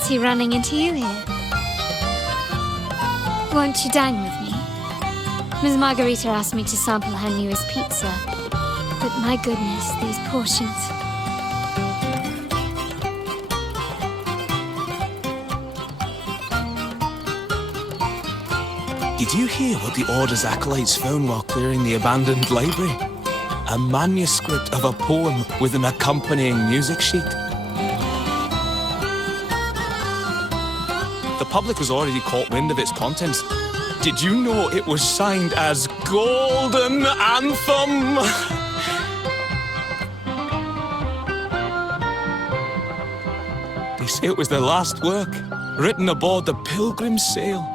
fancy running into you here. Won't you dine with me? Ms. Margarita asked me to sample her newest pizza, but my goodness, these portions. Did you hear what the Order's acolytes found while clearing the abandoned library? A manuscript of a poem with an accompanying music sheet. The public has already caught wind of its contents. Did you know it was signed as Golden Anthem? They say it was their last work, written aboard the Pilgrim's Sail.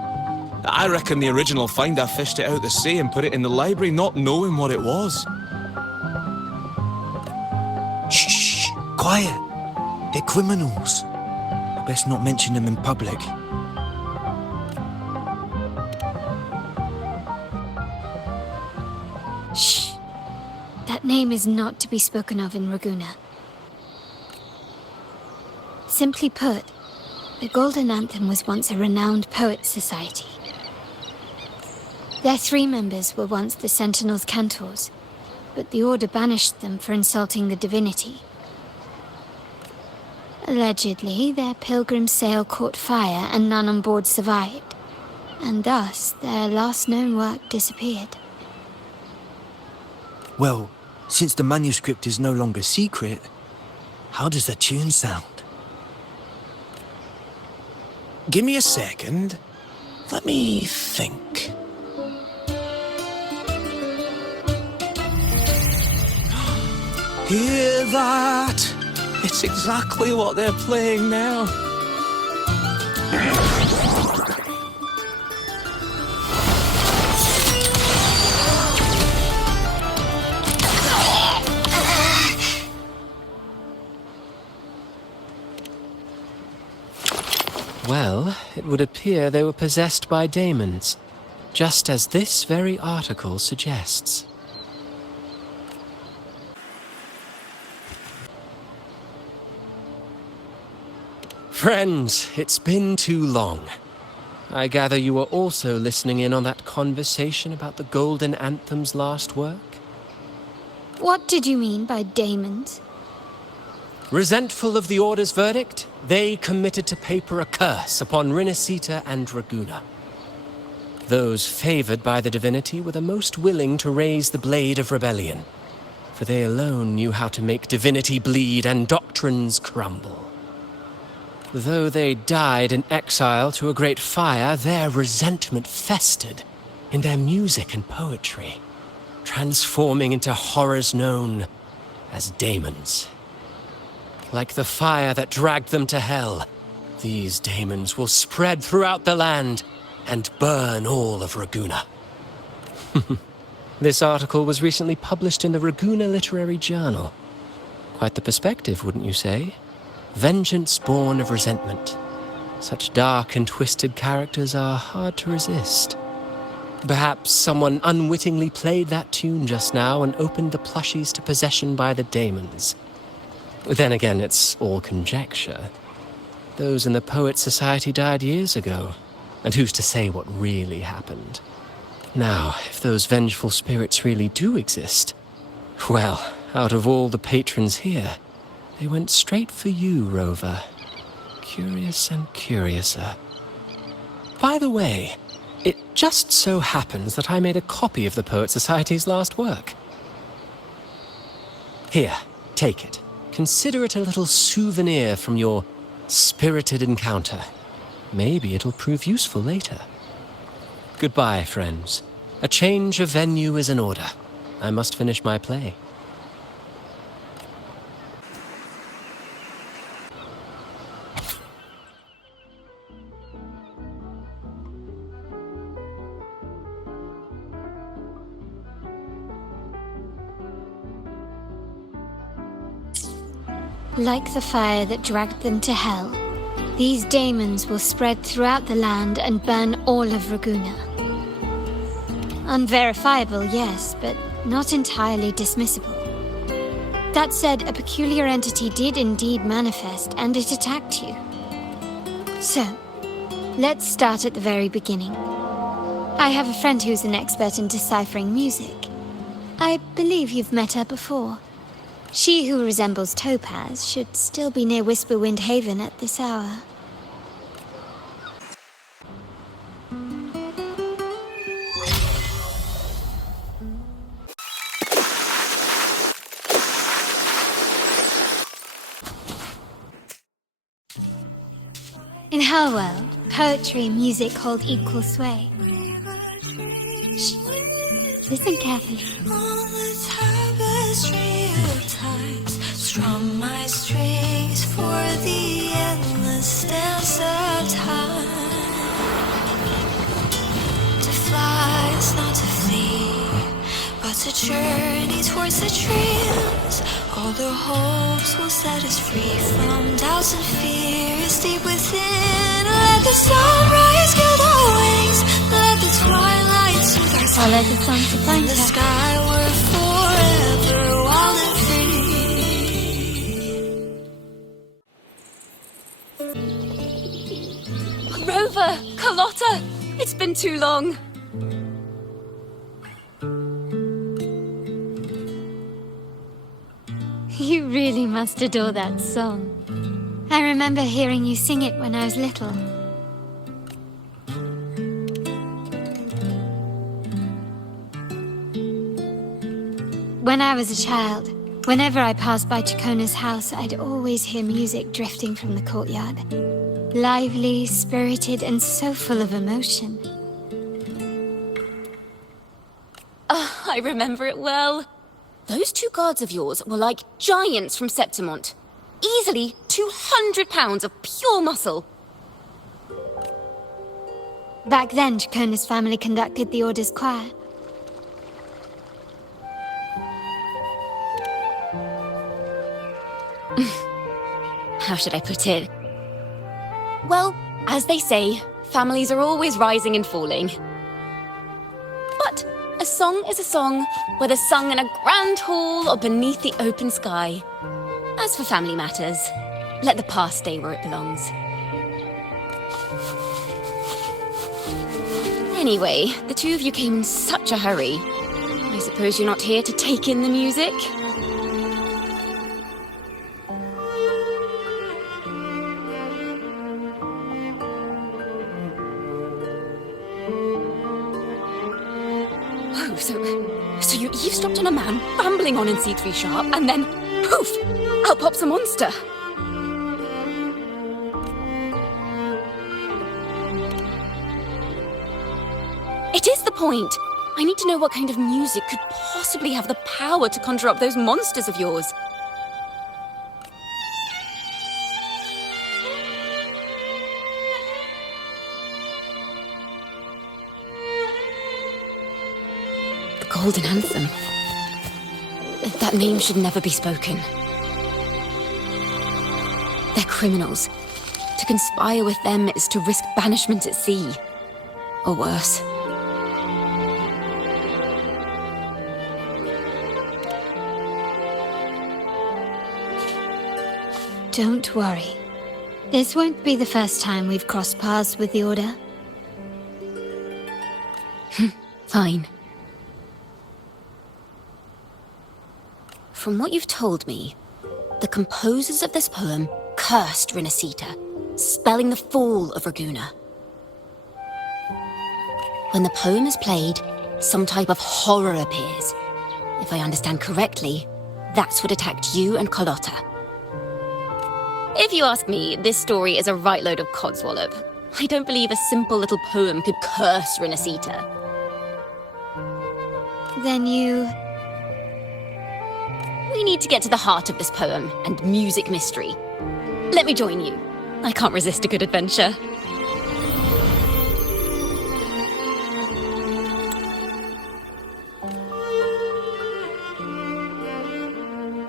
I reckon the original finder fished it out the sea and put it in the library, not knowing what it was. Shh, quiet. They're criminals. Best not mention them in public. Shh. That name is not to be spoken of in Ragusa. Simply put, the Golden Anthem was once a renowned poets' society. Their 3 members were once the Sentinel's cantors, but the Order banished them for insulting the divinity. Allegedly, their pilgrim sail caught fire and none on board survived, and thus their last known work disappeared. Well, since the manuscript is no longer secret, how does the tune sound? Give me a second. Let me think. Hear that? It's exactly what they're playing now. Well, it would appear they were possessed by daemons, just as this very article suggests. Friends, it's been too long. I gather you were also listening in on that conversation about the Golden Anthem's last work? What did you mean by daemons? Resentful of the Order's verdict, they committed to paper a curse upon Rinascita and Ragusa. Those favored by the divinity were the most willing to raise the blade of rebellion, for they alone knew how to make divinity bleed and doctrines crumble. Though they died in exile to a great fire, their resentment festered in their music and poetry, transforming into horrors known as daemons. Like the fire that dragged them to hell, these daemons will spread throughout the land and burn all of Ragusa. This article was recently published in the Ragusa Literary Journal. Quite the perspective, wouldn't you say? Vengeance born of resentment. Such dark and twisted characters are hard to resist. Perhaps someone unwittingly played that tune just now and opened the plushies to possession by the daemons. Then again, it's all conjecture. Those in the Poets' Society died years ago, and who's to say what really happened? Now, if those vengeful spirits really do exist, well, out of all the patrons here, they went straight for you, Rover. Curious and curiouser. By the way, it just so happens that I made a copy of the Poets' Society's last work. Here, take it. Consider it a little souvenir from your spirited encounter. Maybe it'll prove useful later. Goodbye, friends. A change of venue is in order. I must finish my play. Like the fire that dragged them to hell, these daemons will spread throughout the land and burn all of Ragusa. Unverifiable, yes, but not entirely dismissible. That said, a peculiar entity did indeed manifest, and it attacked you. So, let's start at the very beginning. I have a friend who's an expert in deciphering music. I believe you've met her before. She who resembles Topaz should still be near Whisperwind Haven at this hour. In her world, poetry and music hold equal sway. Shh. Listen carefully. On the tapestry of times, strum my strings for the endless dance of time. To fly is not to flee, but to journey towards the dreams. All the hopes will set us free from doubts and fears deep within. Let the sunrise gild our wings, let the twilight soothe our Follow the sun to in find the her. sky we're forever wild and free. Rover! Carlotta! It's been too long. You really must adore that song. I remember hearing you sing it when I was little. When I was a child, whenever I passed by Chacona's house, I'd always hear music drifting from the courtyard. Lively, spirited, and so full of emotion. I remember it well. Those two guards of yours were like giants from Septimont. Easily 200 pounds of pure muscle. Back then, Chacona's family conducted the Order's choir. How should I put it? Well, as they say, families are always rising and falling. But a song is a song, whether sung in a grand hall or beneath the open sky. As for family matters, let the past stay where it belongs. Anyway, the two of you came in such a hurry. I suppose you're not here to take in the music? Oh, so you eavesdropped on a man rambling on in C3 Sharp, and then, poof, out pops a monster. It is the point. I need to know what kind of music could possibly have the power to conjure up those monsters of yours. The Golden Anthem. That name should never be spoken. They're criminals. To conspire with them is to risk banishment at sea. Or worse. Don't worry. This won't be the first time we've crossed paths with the Order. Fine. From what you've told me, the composers of this poem cursed Renacita, spelling the fall of Raguna. When the poem is played, some type of horror appears. If I understand correctly, that's what attacked you and Carlotta. If you ask me, this story is a right load of codswallop. I don't believe a simple little poem could curse Renacita. Then you... We need to get to the heart of this poem and music mystery. Let me join you. I can't resist a good adventure.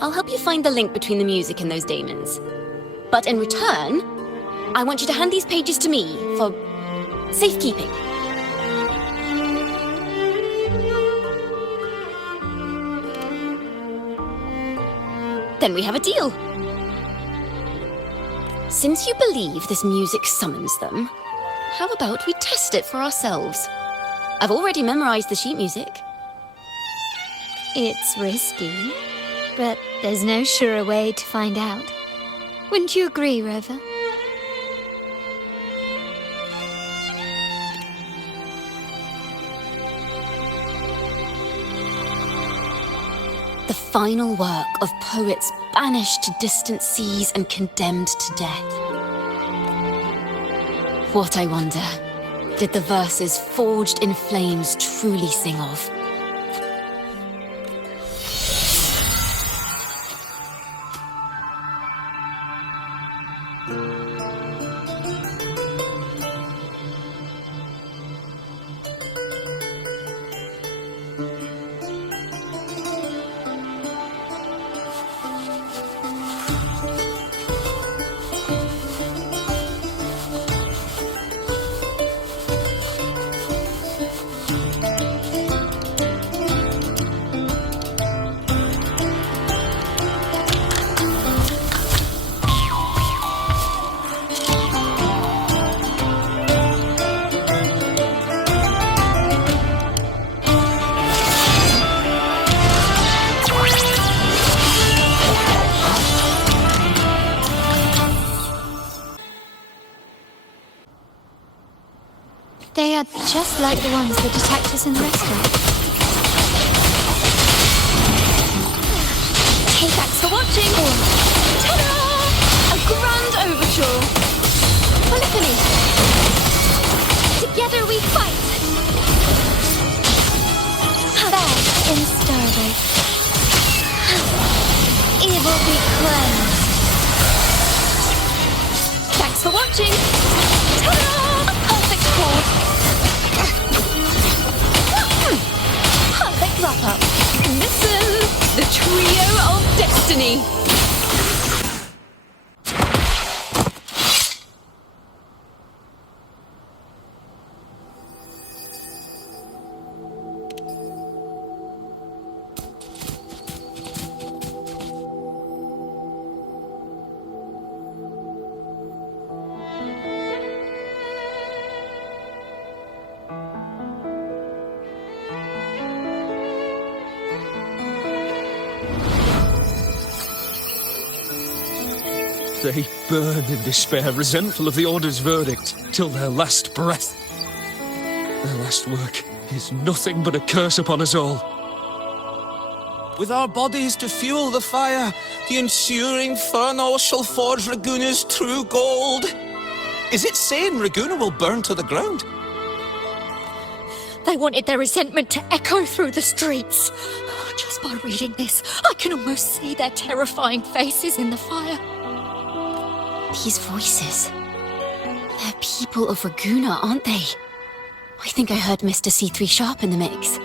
I'll help you find the link between the music and those daemons. But in return, I want you to hand these pages to me for safekeeping. Then we have a deal. Since you believe this music summons them, how about we test it for ourselves? I've already memorized the sheet music. It's risky, but there's no surer way to find out. Wouldn't you agree, Rover? The final work of poets banished to distant seas and condemned to death. What, I wonder, did the verses forged in flames truly sing of? They are just like the ones that attacked us in the restaurant. Hey, thanks for watching! Ta-da! A grand overture! Polyphony! Together we fight! There, in Starway. Evil be cleansed. Thanks for watching! Ta-da! A perfect chord! Perfect wrap-up! Listen! The trio of destiny! They burn in despair, resentful of the Order's verdict, till their last breath. Their last work is nothing but a curse upon us all. With our bodies to fuel the fire, the ensuing furnace shall forge Raguna's true gold. Is it saying Raguna will burn to the ground? They wanted their resentment to echo through the streets. Just by reading this, I can almost see their terrifying faces in the fire. These voices. They're people of Raguna, aren't they? I think I heard Mr. C3 Sharp in the mix.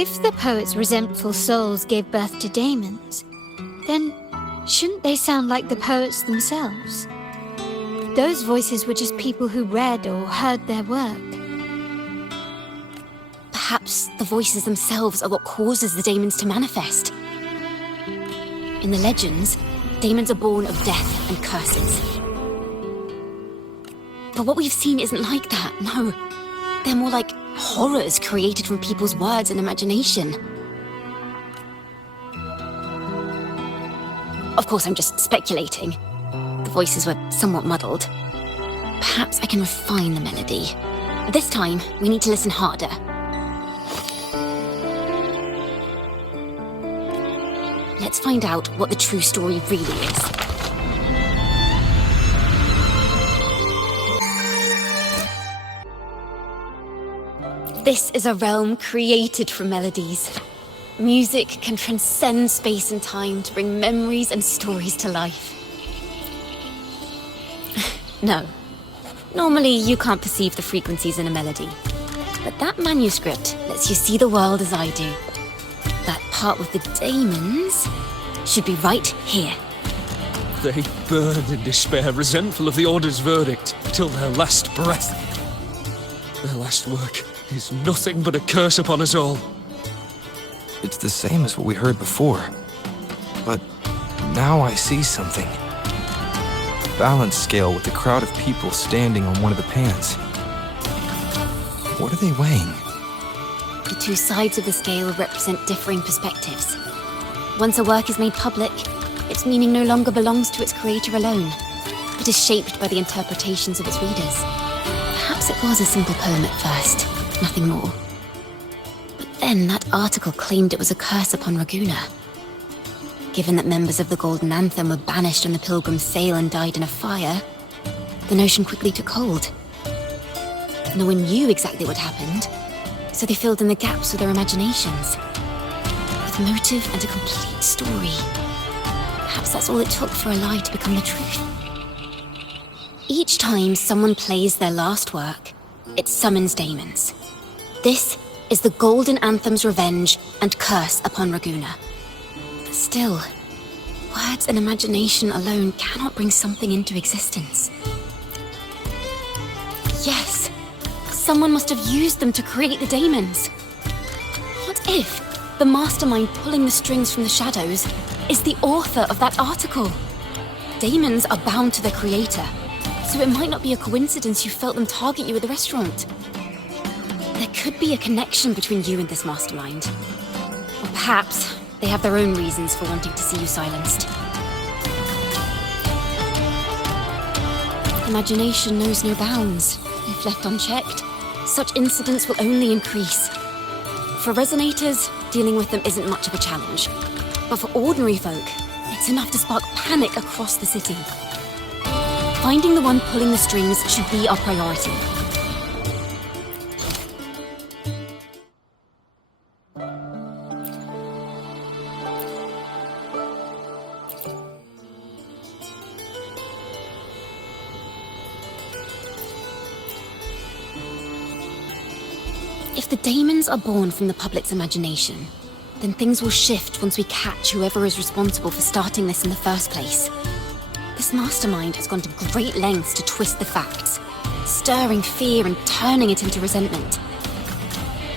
If the poets' resentful souls gave birth to daemons, then shouldn't they sound like the poets themselves? Those voices were just people who read or heard their work. Perhaps the voices themselves are what causes the daemons to manifest. In the legends, daemons are born of death and curses. But what we've seen isn't like that, no. They're more like horrors created from people's words and imagination. Of course, I'm just speculating. The voices were somewhat muddled. Perhaps I can refine the melody. This time, we need to listen harder. Let's find out what the true story really is. This is a realm created from melodies. Music can transcend space and time to bring memories and stories to life. No. Normally, you can't perceive the frequencies in a melody. But that manuscript lets you see the world as I do. That part with the daemons should be right here. They burn in despair, resentful of the Order's verdict, till their last breath. Their last work is nothing but a curse upon us all. It's the same as what we heard before. But now I see something. balance scale with a crowd of people standing on one of the pans. What are they weighing? The two sides of the scale represent differing perspectives. Once a work is made public, its meaning no longer belongs to its creator alone, but is shaped by the interpretations of its readers. Perhaps it was a simple poem at first, nothing more. But then that article claimed it was a curse upon Raguna. Given that members of the Golden Anthem were banished on the Pilgrim's Sail and died in a fire, the notion quickly took hold. No one knew exactly what happened, so they filled in the gaps with their imaginations. With motive and a complete story. Perhaps that's all it took for a lie to become the truth. Each time someone plays their last work, it summons daemons. This is the Golden Anthem's revenge and curse upon Raguna. But still, words and imagination alone cannot bring something into existence. Yes, someone must have used them to create the daemons. What if the mastermind pulling the strings from the shadows is the author of that article? Daemons are bound to their creator, so it might not be a coincidence you felt them target you at the restaurant. There could be a connection between you and this mastermind. Or perhaps they have their own reasons for wanting to see you silenced. Imagination knows no bounds. If left unchecked, such incidents will only increase. For resonators, dealing with them isn't much of a challenge. But for ordinary folk, it's enough to spark panic across the city. Finding the one pulling the strings should be our priority. If the daemons are born from the public's imagination, then things will shift once we catch whoever is responsible for starting this in the first place. This mastermind has gone to great lengths to twist the facts, stirring fear and turning it into resentment.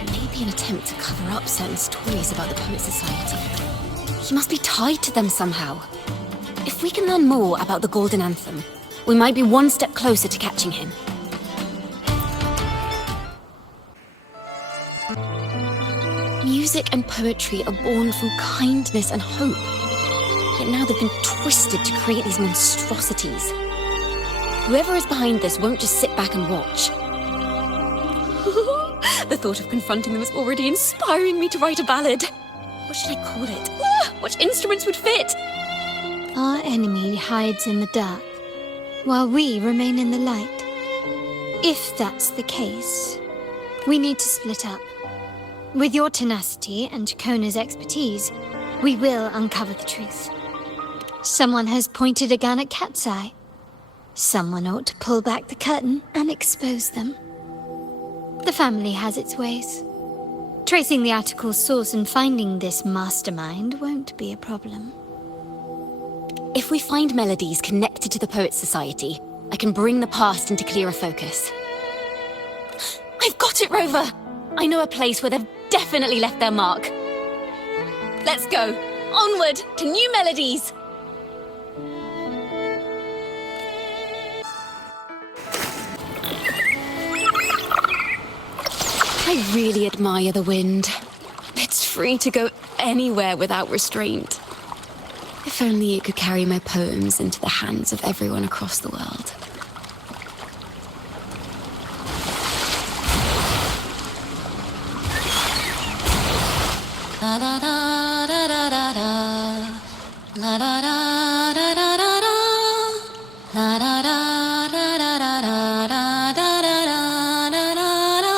Maybe an attempt to cover up certain stories about the Poet Society. He must be tied to them somehow. If we can learn more about the Golden Anthem, we might be one step closer to catching him. Music and poetry are born from kindness and hope. Yet now they've been twisted to create these monstrosities. Whoever is behind this won't just sit back and watch. The thought of confronting them is already inspiring me to write a ballad. What should I call it? What instruments would fit? Our enemy hides in the dark, while we remain in the light. If that's the case, we need to split up. With your tenacity and Kona's expertise, we will uncover the truth. Someone has pointed a gun at Cat's Eye. Someone ought to pull back the curtain and expose them. The family has its ways. Tracing the article's source and finding this mastermind won't be a problem. If we find melodies connected to the Poet Society, I can bring the past into clearer focus. I've got it, Rover! I know a place where they've definitely left their mark. Let's go! Onward to new melodies! I really admire the wind. It's free to go anywhere without restraint. If only it could carry my poems into the hands of everyone across the world. La da da da da da da. La da da da da da da. La da da da da da da da da da da da da.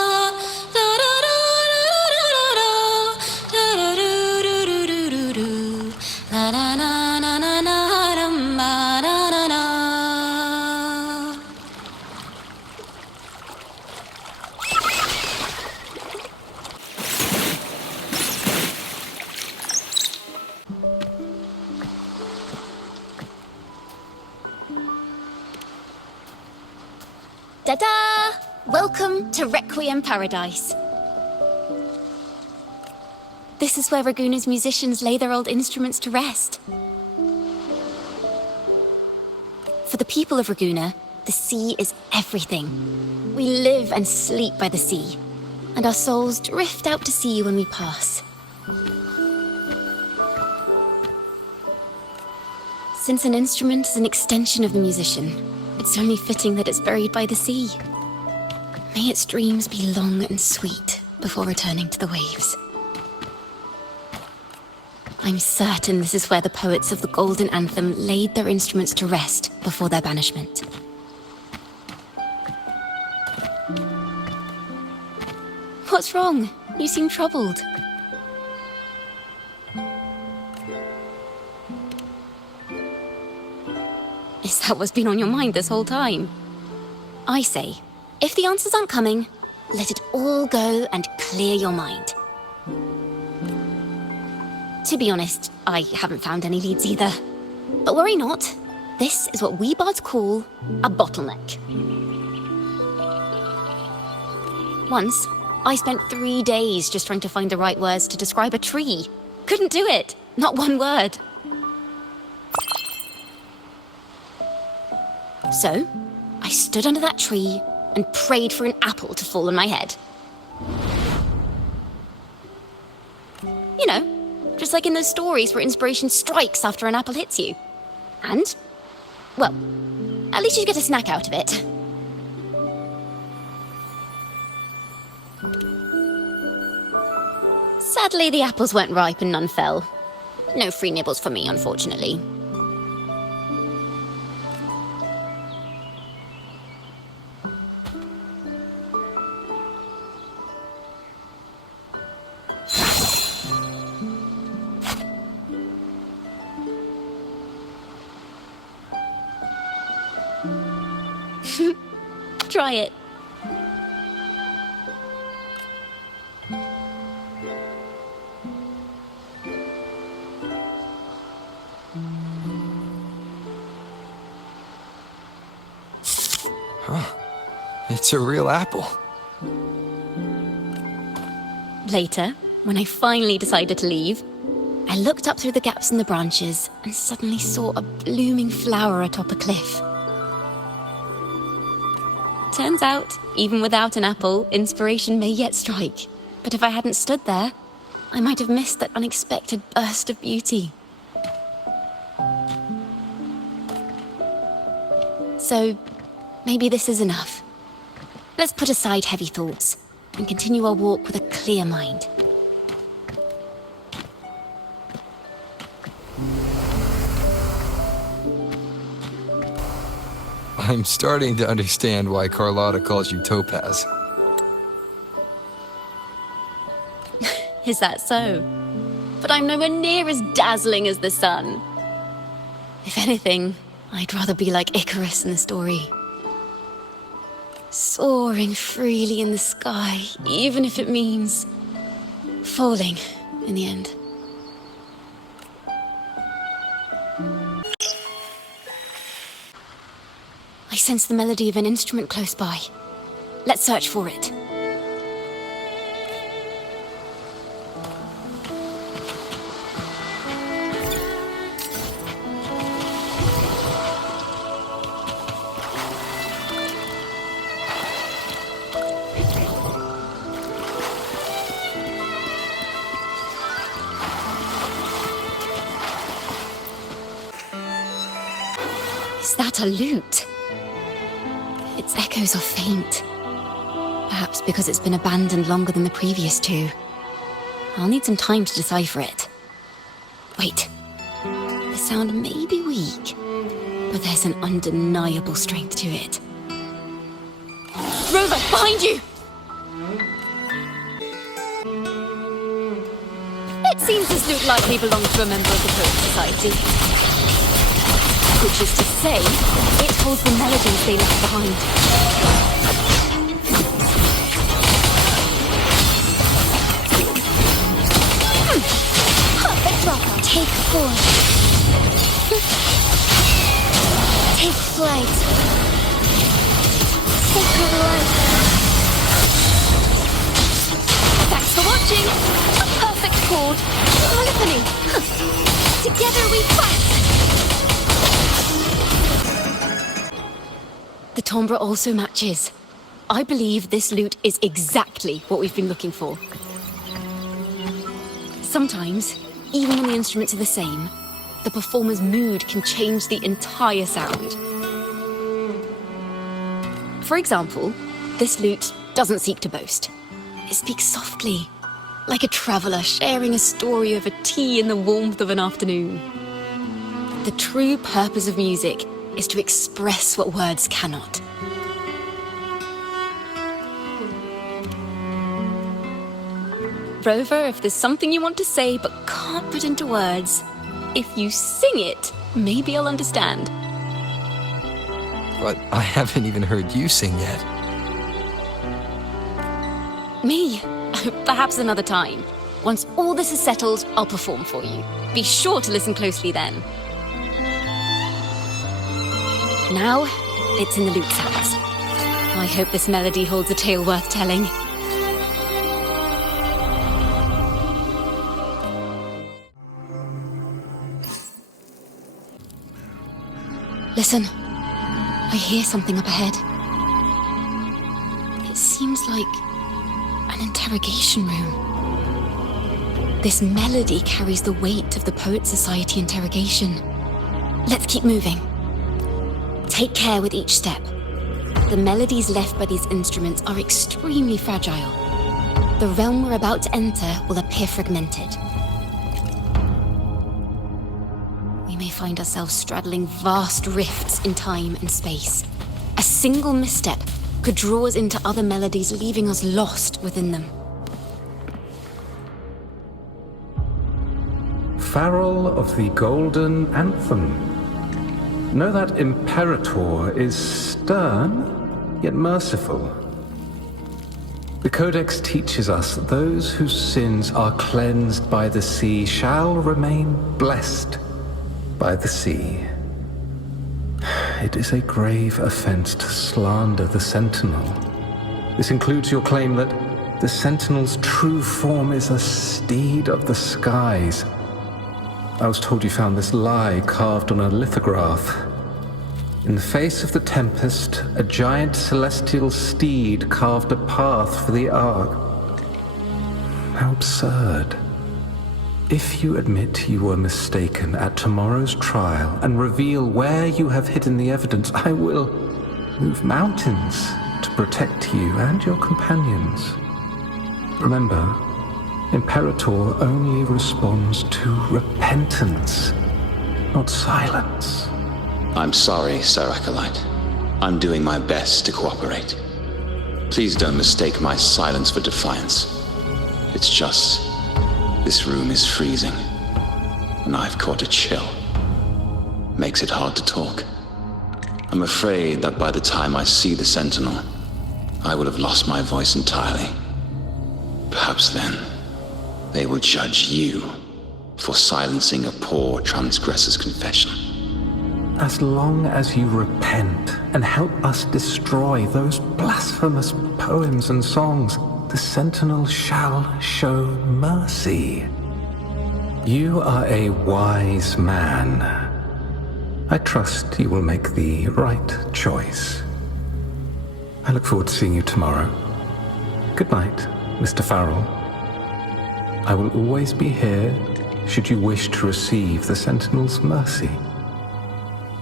Da da da da da da da da do do do do do. La da na na na na dum ba da da da. Ta-da! Welcome to Requiem Paradise. This is where Raguna's musicians lay their old instruments to rest. For the people of Raguna, the sea is everything. We live and sleep by the sea, and our souls drift out to sea when we pass. Since an instrument is an extension of the musician, it's only fitting that it's buried by the sea. May its dreams be long and sweet before returning to the waves. I'm certain this is where the poets of the Golden Anthem laid their instruments to rest before their banishment. What's wrong? You seem troubled. Is that what's been on your mind this whole time? I say, if the answers aren't coming, let it all go and clear your mind. To be honest, I haven't found any leads either. But worry not. This is what we bards call a bottleneck. Once, I spent 3 days just trying to find the right words to describe a tree. Couldn't do it. Not one word. So, I stood under that tree and prayed for an apple to fall on my head. You know, just like in those stories where inspiration strikes after an apple hits you. And, well, at least you get a snack out of it. Sadly, the apples weren't ripe and none fell. No free nibbles for me, unfortunately. Try it. It's a real apple. Later, when I finally decided to leave, I looked up through the gaps in the branches and suddenly saw a blooming flower atop a cliff. Turns out, even without an apple, inspiration may yet strike. But if I hadn't stood there, I might have missed that unexpected burst of beauty. So, maybe this is enough. Let's put aside heavy thoughts and continue our walk with a clear mind. I'm starting to understand why Carlotta calls you Topaz. Is that so? But I'm nowhere near as dazzling as the sun. If anything, I'd rather be like Icarus in the story. Soaring freely in the sky, even if it means falling in the end. I sense the melody of an instrument close by. Let's search for it. Is that a lute? Its echoes are faint. Perhaps because it's been abandoned longer than the previous two. I'll need some time to decipher it. Wait. The sound may be weak, but there's an undeniable strength to it. Rover, behind you! It seems this lute likely belongs to a member of the Poet Society. Which is to say, it holds the melodies they left behind. Perfect rocker. Take form. Take flight. Sacred light. Thanks for watching! A perfect chord. Polyphony. Together we fight! The timbre also matches. I believe this lute is exactly what we've been looking for. Sometimes, even when the instruments are the same, the performer's mood can change the entire sound. For example, this lute doesn't seek to boast. It speaks softly, like a traveller sharing a story over tea in the warmth of an afternoon. The true purpose of music is to express what words cannot. Rover, if there's something you want to say but can't put into words, if you sing it, maybe I'll understand. But I haven't even heard you sing yet. Me? Perhaps another time. Once all this is settled, I'll perform for you. Be sure to listen closely then. Now, it's in the lute's hands. I hope this melody holds a tale worth telling. Listen, I hear something up ahead. It seems like an interrogation room. This melody carries the weight of the Poets Society interrogation. Let's keep moving. Take care with each step. The melodies left by these instruments are extremely fragile. The realm we're about to enter will appear fragmented. We may find ourselves straddling vast rifts in time and space. A single misstep could draw us into other melodies, leaving us lost within them. Farrell of the Golden Anthem. Know that Imperator is stern, yet merciful. The Codex teaches us that those whose sins are cleansed by the sea shall remain blessed by the sea. It is a grave offense to slander the Sentinel. This includes your claim that the Sentinel's true form is a steed of the skies. I was told you found this lie carved on a lithograph. In the face of the tempest, a giant celestial steed carved a path for the Ark. How absurd. If you admit you were mistaken at tomorrow's trial and reveal where you have hidden the evidence, I will move mountains to protect you and your companions. Remember, Imperator only responds to repentance, not silence. I'm sorry, Sir Acolyte. I'm doing my best to cooperate. Please don't mistake my silence for defiance. It's just, this room is freezing, and I've caught a chill. Makes it hard to talk. I'm afraid that by the time I see the Sentinel, I will have lost my voice entirely. Perhaps then, they will judge you for silencing a poor transgressor's confession. As long as you repent and help us destroy those blasphemous poems and songs, the Sentinel shall show mercy. You are a wise man. I trust you will make the right choice. I look forward to seeing you tomorrow. Good night, Mr. Farrell. I will always be here should you wish to receive the Sentinel's mercy.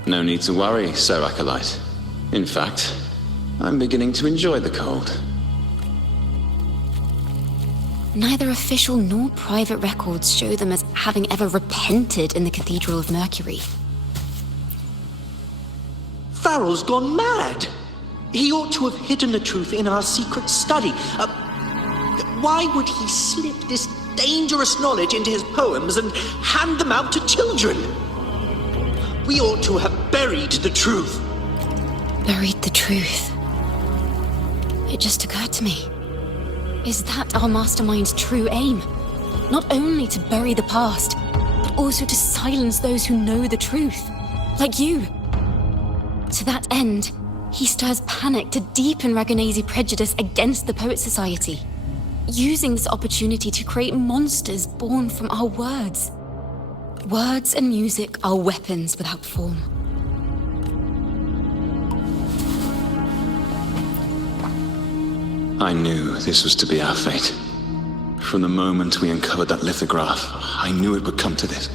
No need to worry, Sir Acolyte. In fact, I'm beginning to enjoy the cold. Neither official nor private records show them as having ever repented in the Cathedral of Mercury. Farrell's gone mad. He ought to have hidden the truth in our secret study. Why would he slip this dangerous knowledge into his poems and hand them out to children? We ought to have buried the truth. Buried the truth? It just occurred to me. Is that our mastermind's true aim? Not only to bury the past, but also to silence those who know the truth, like you. To that end, he stirs panic to deepen Ragonese prejudice against the Poets Society, using this opportunity to create monsters born from our words. Words and music are weapons without form. I knew this was to be our fate. From the moment we uncovered that lithograph, I knew it would come to this.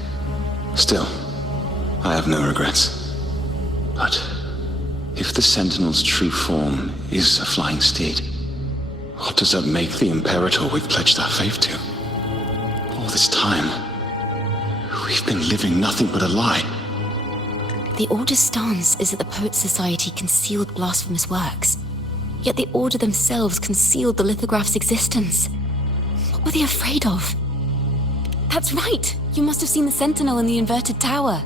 Still, I have no regrets. But if the Sentinel's true form is a flying steed, what does that make the Imperator we've pledged our faith to? All this time, we've been living nothing but a lie. The Order's stance is that the Poets' Society concealed blasphemous works. Yet the Order themselves concealed the lithograph's existence. What were they afraid of? That's right! You must have seen the Sentinel in the inverted tower.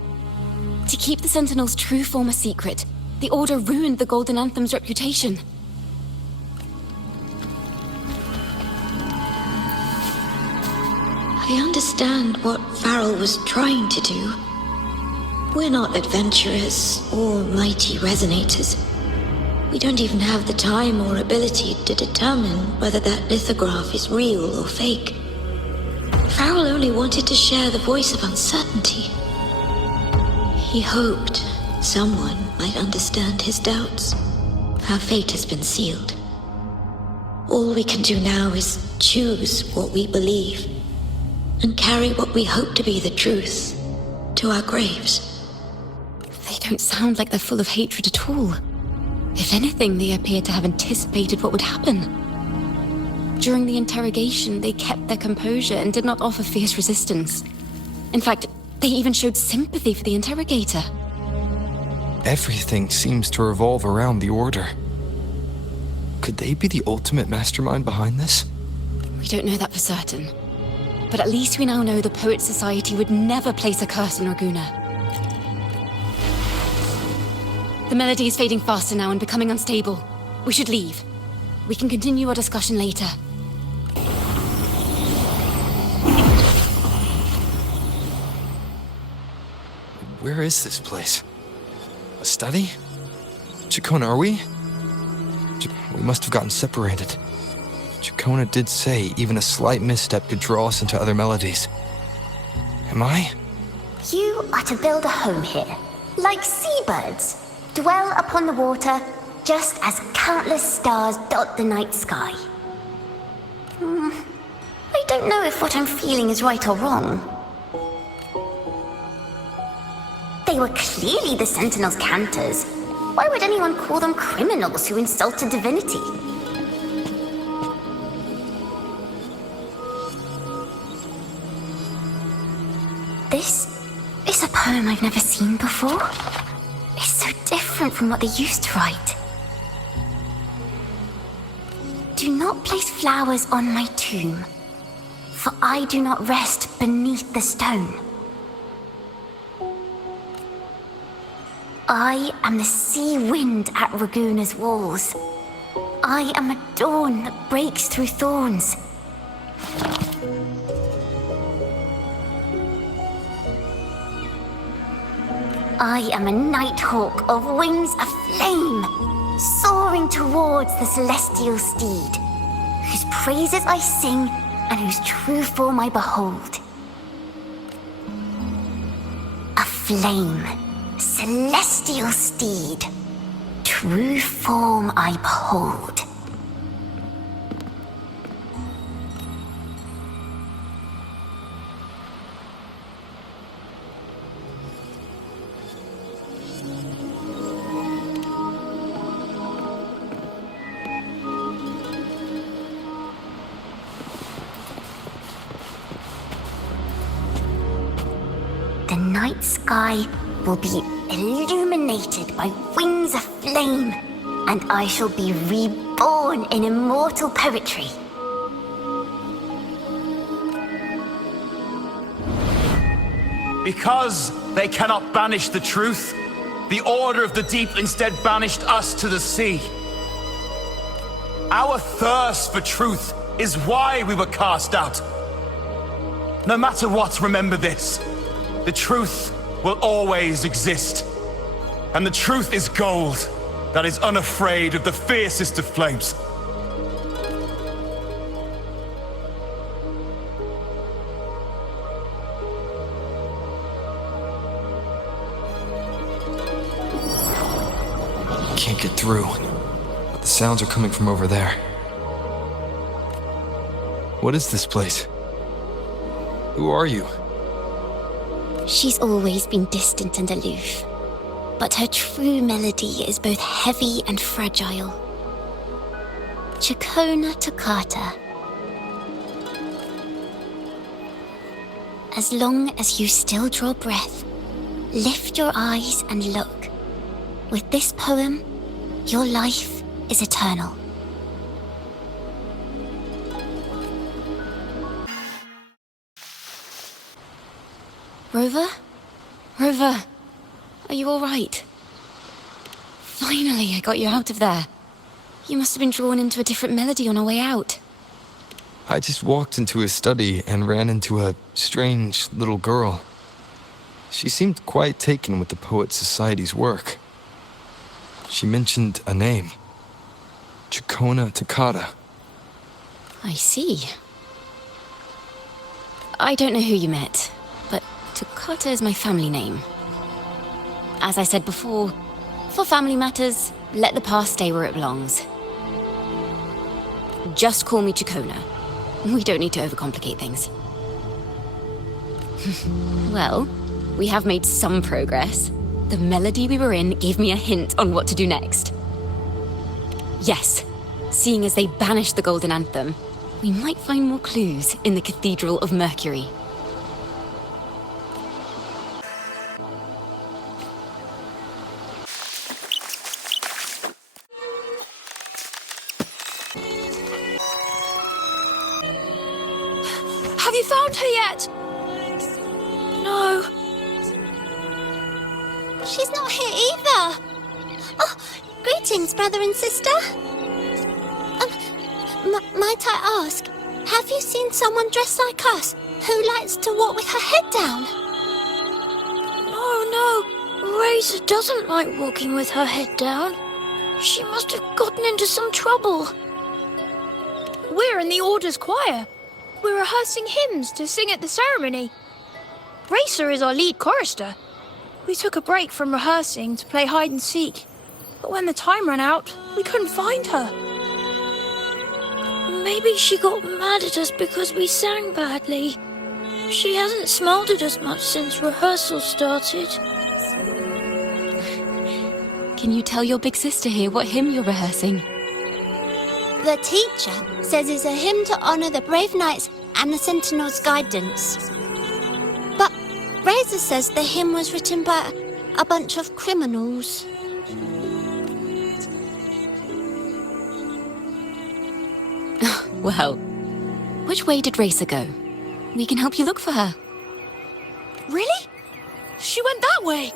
To keep the Sentinel's true form a secret, the Order ruined the Golden Anthem's reputation. I understand what Farrell was trying to do. We're not adventurers or mighty resonators. We don't even have the time or ability to determine whether that lithograph is real or fake. Farrell only wanted to share the voice of uncertainty. He hoped someone might understand his doubts. Our fate has been sealed. All we can do now is choose what we believe and carry what we hope to be the truth to our graves. They don't sound like they're full of hatred at all. If anything, they appear to have anticipated what would happen. During the interrogation, they kept their composure and did not offer fierce resistance. In fact, they even showed sympathy for the interrogator. Everything seems to revolve around the Order. Could they be the ultimate mastermind behind this? We don't know that for certain. But at least we now know the Poets' Society would never place a curse on Raguna. The melody is fading faster now and becoming unstable. We should leave. We can continue our discussion later. Where is this place? A study? Chacona, are we? We must have gotten separated. Chacona did say even a slight misstep could draw us into other melodies. Am I? You are to build a home here, like seabirds. Dwell upon the water, just as countless stars dot the night sky. I don't know if what I'm feeling is right or wrong. They were clearly the Sentinel's cantors. Why would anyone call them criminals who insulted divinity? This is a poem I've never seen before. It's so different from what they used to write. Do not place flowers on my tomb, for I do not rest beneath the stone. I am the sea wind at Raguna's walls. I am a dawn that breaks through thorns. I am a nighthawk of wings aflame, soaring towards the celestial steed, whose praises I sing and whose true form I behold. A flame, celestial steed, true form I behold. The night sky will be illuminated by wings of flame, and I shall be reborn in immortal poetry. Because they cannot banish the truth, the Order of the Deep instead banished us to the sea. Our thirst for truth is why we were cast out. No matter what, remember this. The truth will always exist. And the truth is gold that is unafraid of the fiercest of flames. Can't get through. But the sounds are coming from over there. What is this place? Who are you? She's always been distant and aloof, but her true melody is both heavy and fragile. Chacona Toccata. As long as you still draw breath, lift your eyes and look. With this poem, your life is eternal. Rover? Rover, are you all right? Finally, I got you out of there. You must have been drawn into a different melody on our way out. I just walked into his study and ran into a strange little girl. She seemed quite taken with the Poets Society's work. She mentioned a name. Chacona Toccata. I see. I don't know who you met, but Toccata is my family name. As I said before, for family matters, let the past stay where it belongs. Just call me Chacona. We don't need to overcomplicate things. Well, we have made some progress. The melody we were in gave me a hint on what to do next. Yes, seeing as they banished the Golden Anthem, we might find more clues in the Cathedral of Mercury. Have you found her yet? No. She's not here either. Oh, greetings, brother and sister. Might I ask, have you seen someone dressed like us who likes to walk with her head down? No. Razor doesn't like walking with her head down. She must have gotten into some trouble. We're in the Order's choir. We're rehearsing hymns to sing at the ceremony. Racer is our lead chorister. We took a break from rehearsing to play hide and seek, but when the time ran out, we couldn't find her. Maybe she got mad at us because we sang badly. She hasn't smiled at us much since rehearsal started. Can you tell your big sister here what hymn you're rehearsing? The teacher says it's a hymn to honor the brave knights and the Sentinel's guidance. But Razor says the hymn was written by a bunch of criminals. Well, which way did Racer go? We can help you look for her. Really? She went that way.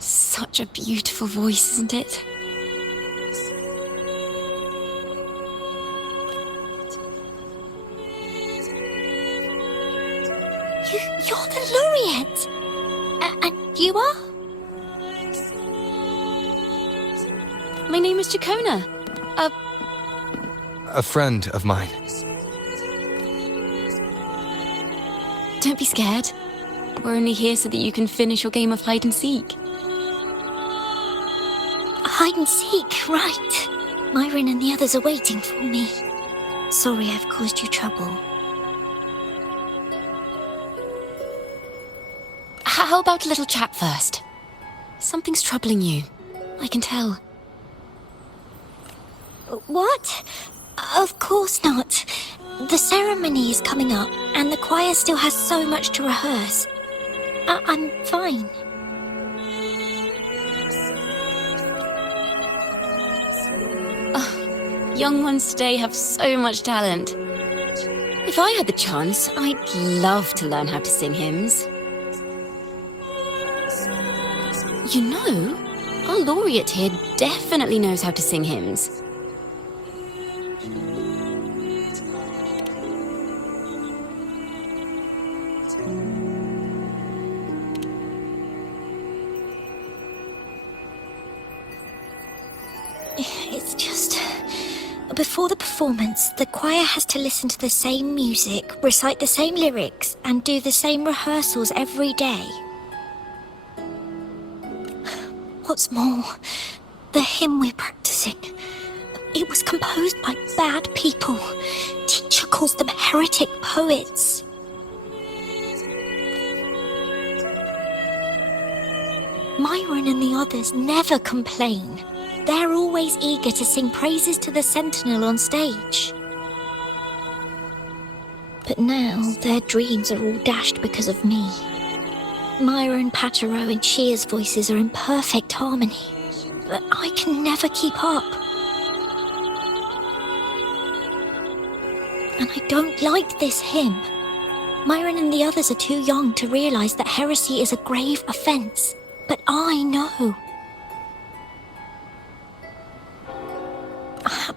Such a beautiful voice, isn't it? You're the laureate. And you are? My name is Chacona. A friend of mine. Don't be scared. We're only here so that you can finish your game of hide and seek. Hide and seek, right. Myron and the others are waiting for me. Sorry I've caused you trouble. How about a little chat first? Something's troubling you. I can tell. What? Of course not. The ceremony is coming up, and the choir still has so much to rehearse. I'm fine. Young ones today have so much talent. If I had the chance, I'd love to learn how to sing hymns. You know, our laureate here definitely knows how to sing hymns. It's just... Before the performance, the choir has to listen to the same music, recite the same lyrics, and do the same rehearsals every day. What's more, the hymn we're practicing, it was composed by bad people. Teacher calls them heretic poets. Myron and the others never complain. They're always eager to sing praises to the Sentinel on stage. But now their dreams are all dashed because of me. Myron, Patero, and Shear's voices are in perfect harmony, but I can never keep up. And I don't like this hymn. Myron and the others are too young to realize that heresy is a grave offense, but I know.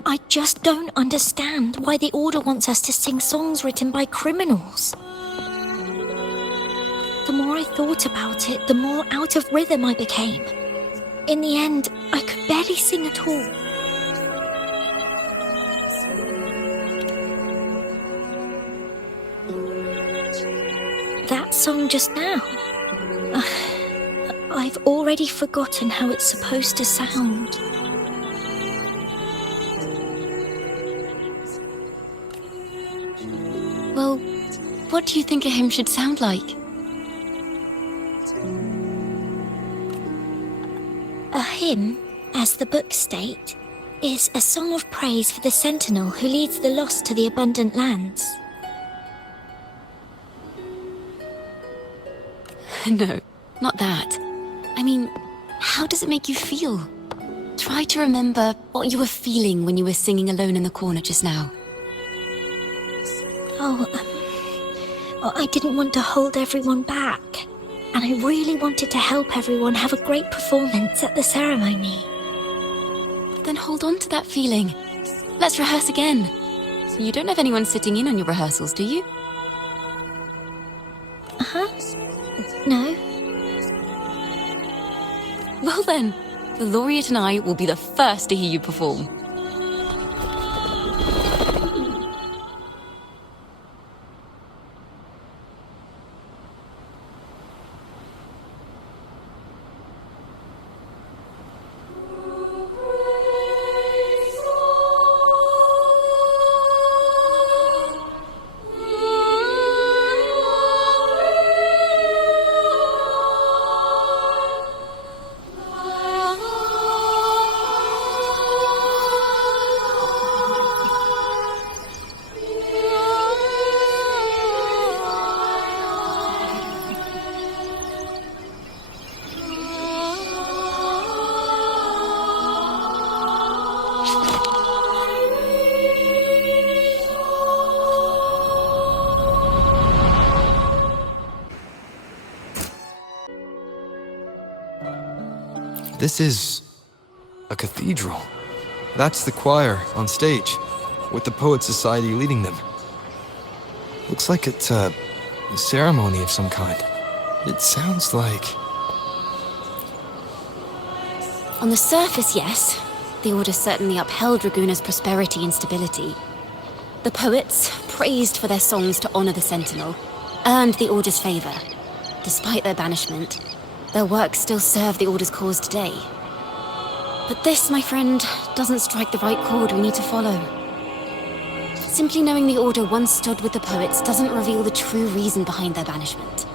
I just don't understand why the Order wants us to sing songs written by criminals. The more I thought about it, the more out of rhythm I became. In the end, I could barely sing at all. That song just now. I've already forgotten how it's supposed to sound. Well, what do you think a hymn should sound like? A hymn, as the books state, is a song of praise for the Sentinel who leads the lost to the abundant lands. No, not that. I mean, how does it make you feel? Try to remember what you were feeling when you were singing alone in the corner just now. I didn't want to hold everyone back. And I really wanted to help everyone have a great performance at the ceremony. Then hold on to that feeling. Let's rehearse again. You don't have anyone sitting in on your rehearsals, do you? Uh-huh. No. Well then, the Laureate and I will be the first to hear you perform. This is a cathedral. That's the choir on stage, with the Poet Society leading them. Looks like it's a ceremony of some kind. It sounds like... On the surface, yes. The Order certainly upheld Raguna's prosperity and stability. The poets, praised for their songs to honor the Sentinel, earned the Order's favor. Despite their banishment, their work still serve the Order's cause today. But this, my friend, doesn't strike the right chord we need to follow. Simply knowing the Order once stood with the poets doesn't reveal the true reason behind their banishment.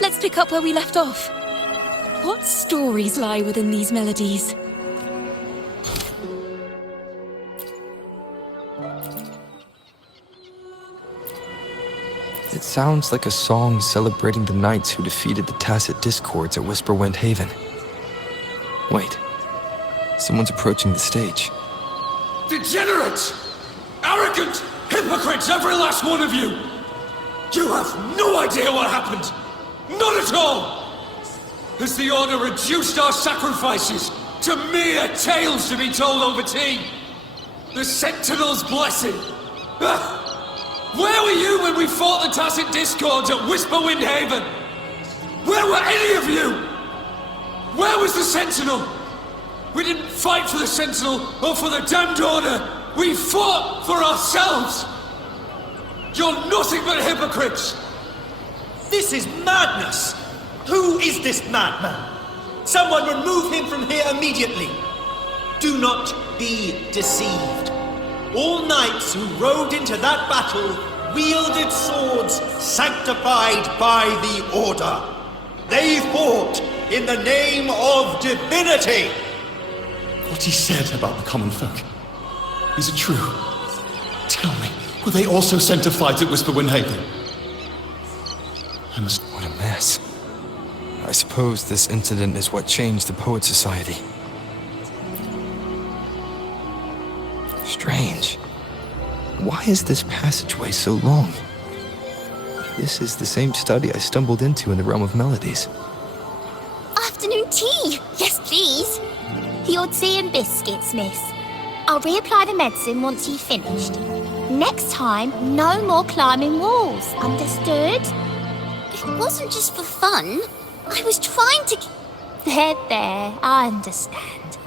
Let's pick up where we left off. What stories lie within these melodies? It sounds like a song celebrating the knights who defeated the Tacit Discords at Whisperwind Haven. Wait. Someone's approaching the stage. Degenerates! Arrogant hypocrites, every last one of you! You have no idea what happened! Not at all! Has the Order reduced our sacrifices to mere tales to be told over tea. The Sentinel's blessing. Where were you when we fought the Tacit Discords at Whisperwind Haven? Where were any of you? Where was the Sentinel? We didn't fight for the Sentinel or for the damned Order. We fought for ourselves. You're nothing but hypocrites. This is madness! Who is this madman? Someone remove him from here immediately. Do not be deceived. All knights who rode into that battle wielded swords sanctified by the Order. They fought in the name of divinity. What he said about the common folk, is it true? Tell me, were they also sent to fight at Whisperwind Haven? What a mess. I suppose this incident is what changed the Poet Society. Strange. Why is this passageway so long? This is the same study I stumbled into in the Realm of Melodies. Afternoon tea! Yes, please. Your tea and biscuits, miss. I'll reapply the medicine once you've finished. Next time, no more climbing walls. Understood? It wasn't just for fun. I was trying to... There, I understand.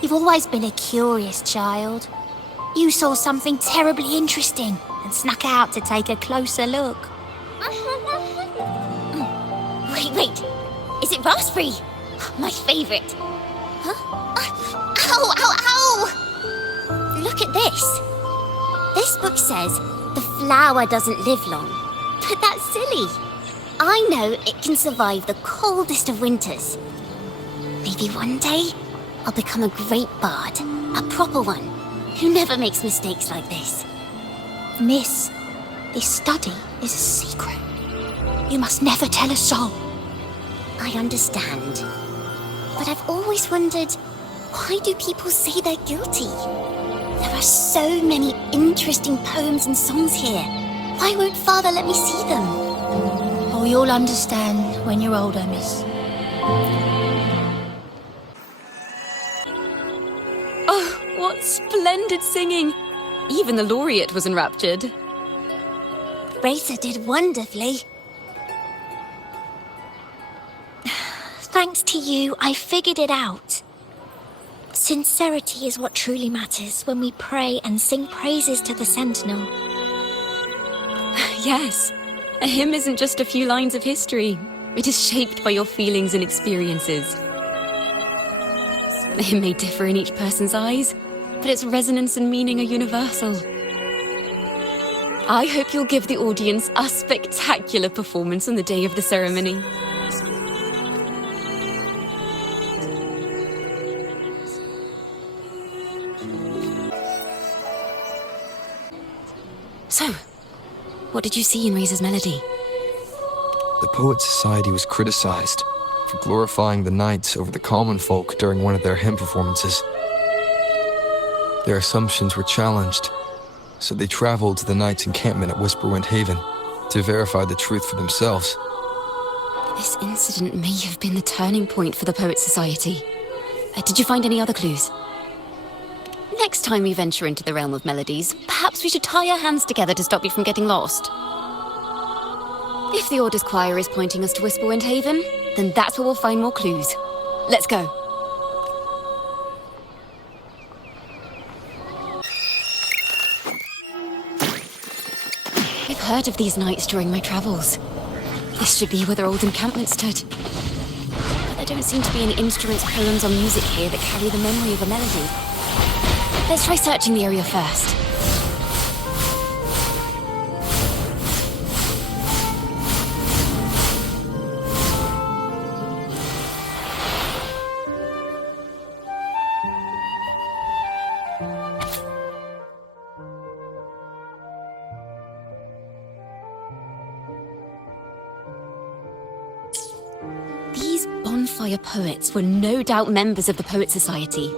You've always been a curious child. You saw something terribly interesting and snuck out to take a closer look. Wait. Is it raspberry? My favourite. Huh? Ow! Look at this. This book says the flower doesn't live long. But that's silly. I know it can survive the coldest of winters. Maybe one day I'll become a great bard, a proper one, who never makes mistakes like this. Miss, this study is a secret. You must never tell a soul. I understand. But I've always wondered, why do people say they're guilty? There are so many interesting poems and songs here. Why won't Father let me see them? Oh, you'll understand when you're older, miss. Oh, what splendid singing! Even the laureate was enraptured. Racer did wonderfully. Thanks to you, I figured it out. Sincerity is what truly matters when we pray and sing praises to the Sentinel. Yes, a hymn isn't just a few lines of history. It is shaped by your feelings and experiences. The hymn may differ in each person's eyes, but its resonance and meaning are universal. I hope you'll give the audience a spectacular performance on the day of the ceremony. So, what did you see in Razor's melody? The Poet Society was criticized for glorifying the knights over the common folk during one of their hymn performances. Their assumptions were challenged, so they traveled to the knights' encampment at Whisperwind Haven to verify the truth for themselves. This incident may have been the turning point for the Poet Society. Did you find any other clues? Next time we venture into the realm of melodies, perhaps we should tie our hands together to stop you from getting lost. If the Order's choir is pointing us to Whisperwind Haven, then that's where we'll find more clues. Let's go. I've heard of these nights during my travels. This should be where their old encampment stood. But there don't seem to be any instruments, poems, or music here that carry the memory of a melody. Let's try searching the area first. These bonfire poets were no doubt members of the Poet Society.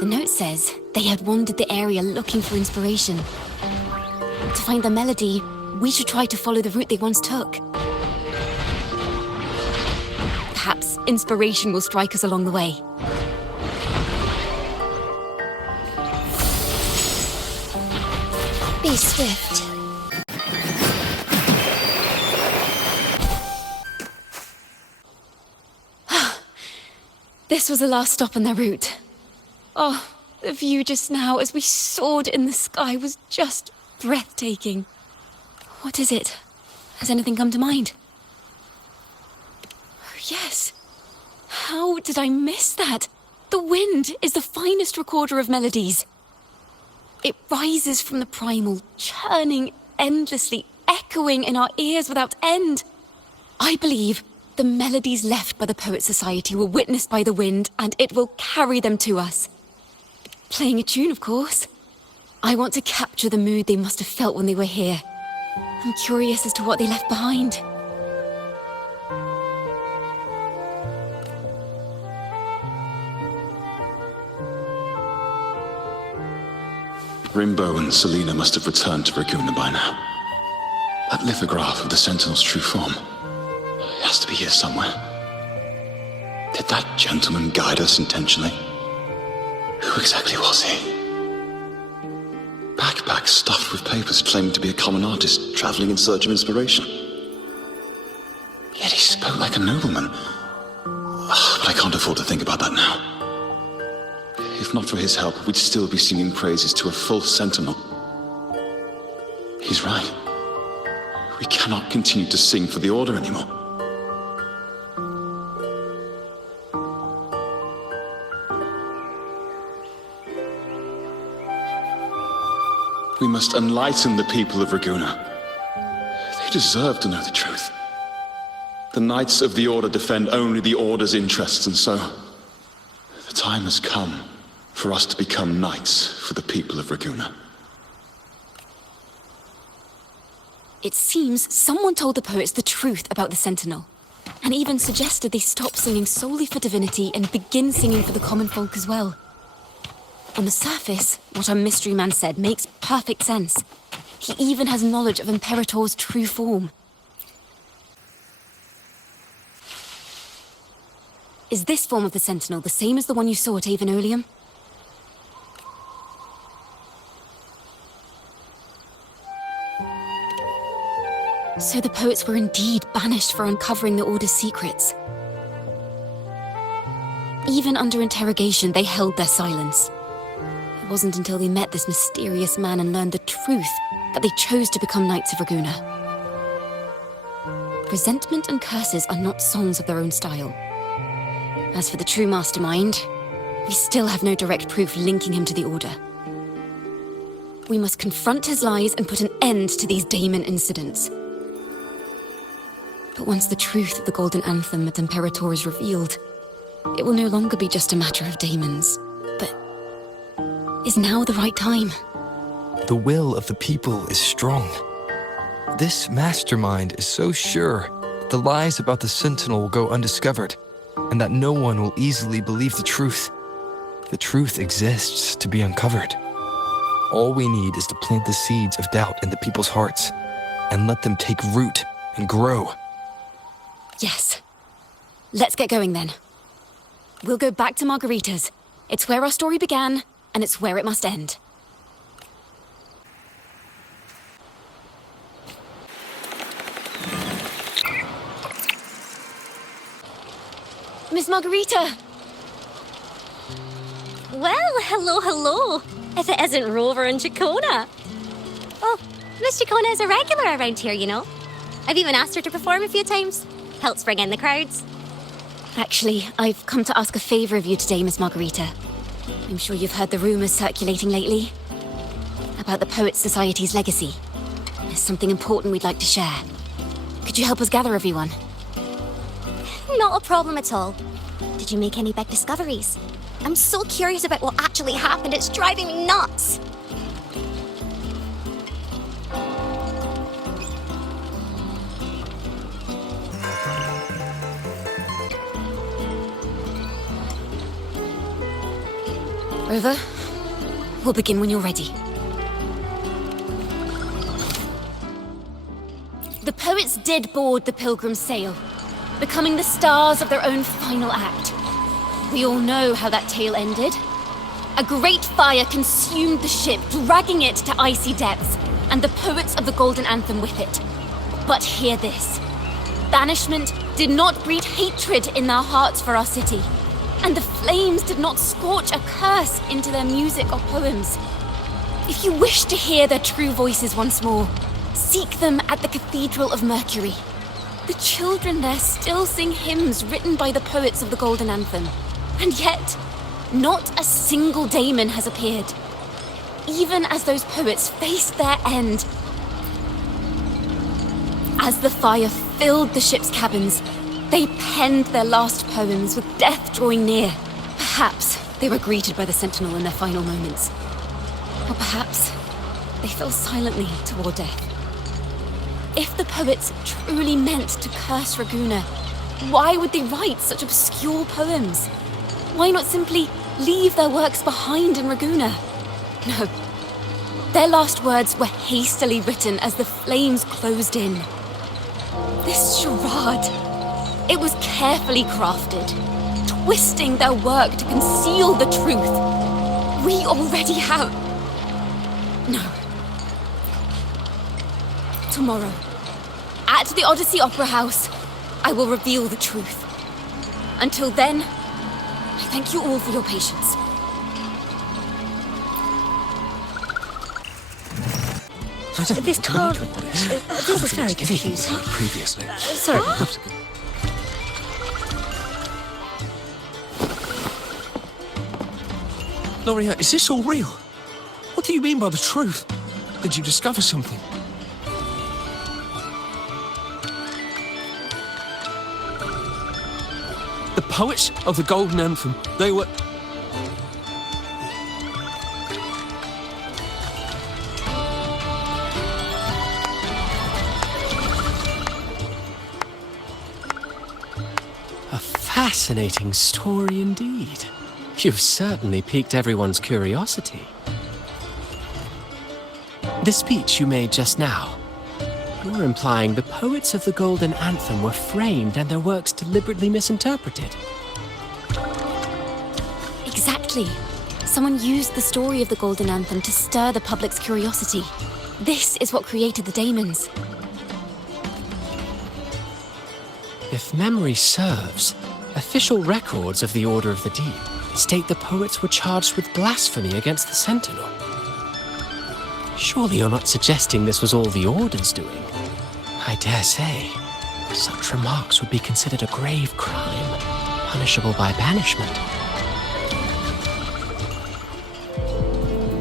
The note says they had wandered the area looking for inspiration. To find the melody, we should try to follow the route they once took. Perhaps inspiration will strike us along the way. Be swift. This was the last stop on their route. Oh, the view just now as we soared in the sky was just breathtaking. What is it? Has anything come to mind? Oh, yes. How did I miss that? The wind is the finest recorder of melodies. It rises from the primal, churning endlessly, echoing in our ears without end. I believe the melodies left by the Poets' Society were witnessed by the wind, and it will carry them to us. Playing a tune, of course. I want to capture the mood they must have felt when they were here. I'm curious as to what they left behind. Rimbo and Selena must have returned to Raguna by now. That lithograph of the Sentinel's true form. It has to be here somewhere. Did that gentleman guide us intentionally? Who exactly was he? Backpack stuffed with papers claiming to be a common artist traveling in search of inspiration. Yet he spoke like a nobleman. But I can't afford to think about that now. If not for his help, we'd still be singing praises to a full Sentinel. He's right. We cannot continue to sing for the Order anymore. We must enlighten the people of Raguna. They deserve to know the truth. The Knights of the Order defend only the Order's interests, and so the time has come for us to become knights for the people of Raguna. It seems someone told the poets the truth about the Sentinel, and even suggested they stop singing solely for divinity and begin singing for the common folk as well. On the surface, what our mystery man said makes perfect sense. He even has knowledge of Imperator's true form. Is this form of the Sentinel the same as the one you saw at Avenolium? So the poets were indeed banished for uncovering the Order's secrets. Even under interrogation, they held their silence. It wasn't until they met this mysterious man and learned the truth that they chose to become Knights of Raguna. Resentment and curses are not songs of their own style. As for the true mastermind, we still have no direct proof linking him to the Order. We must confront his lies and put an end to these Daemon incidents. But once the truth of the Golden Anthem at Imperator is revealed, it will no longer be just a matter of daemons, but is now the right time? The will of the people is strong. This mastermind is so sure that the lies about the Sentinel will go undiscovered, and that no one will easily believe the truth. The truth exists to be uncovered. All we need is to plant the seeds of doubt in the people's hearts, and let them take root and grow. Yes. Let's get going then. We'll go back to Margarita's. It's where our story began, and it's where it must end. Miss Margarita! Well, hello. If it isn't Rover and Chacona. Oh, Miss Chacona is a regular around here, you know. I've even asked her to perform a few times. Helps bring in the crowds. Actually, I've come to ask a favor of you today, Miss Margarita. I'm sure you've heard the rumors circulating lately about the Poets' Society's legacy. There's something important we'd like to share. Could you help us gather everyone? Not a problem at all. Did you make any big discoveries? I'm so curious about what actually happened. It's driving me nuts. Rover, we'll begin when you're ready. The poets did board the Pilgrim's sail, becoming the stars of their own final act. We all know how that tale ended. A great fire consumed the ship, dragging it to icy depths, and the poets of the Golden Anthem with it. But hear this. Banishment did not breed hatred in their hearts for our city, and the flames did not scorch a curse into their music or poems. If you wish to hear their true voices once more, seek them at the Cathedral of Mercury. The children there still sing hymns written by the poets of the Golden Anthem, and yet not a single daemon has appeared, even as those poets faced their end. As the fire filled the ship's cabins, they penned their last poems with death drawing near. Perhaps they were greeted by the Sentinel in their final moments. Or perhaps they fell silently toward death. If the poets truly meant to curse Ragusa, why would they write such obscure poems? Why not simply leave their works behind in Ragusa? No. Their last words were hastily written as the flames closed in. This charade, it was carefully crafted, twisting their work to conceal the truth. We already have... No. Tomorrow, at the Odyssey Opera House, I will reveal the truth. Until then, I thank you all for your patience. This card... this is very confusing. Previously. Sorry. Loria, is this all real? What do you mean by the truth? Did you discover something? The poets of the Golden Anthem, they were... A fascinating story indeed. You've certainly piqued everyone's curiosity. The speech you made just now, you're implying the poets of the Golden Anthem were framed and their works deliberately misinterpreted. Exactly. Someone used the story of the Golden Anthem to stir the public's curiosity. This is what created the daemons. If memory serves, official records of the Order of the Deep state the poets were charged with blasphemy against the Sentinel. Surely you're not suggesting this was all the Order's doing? I dare say, such remarks would be considered a grave crime, punishable by banishment.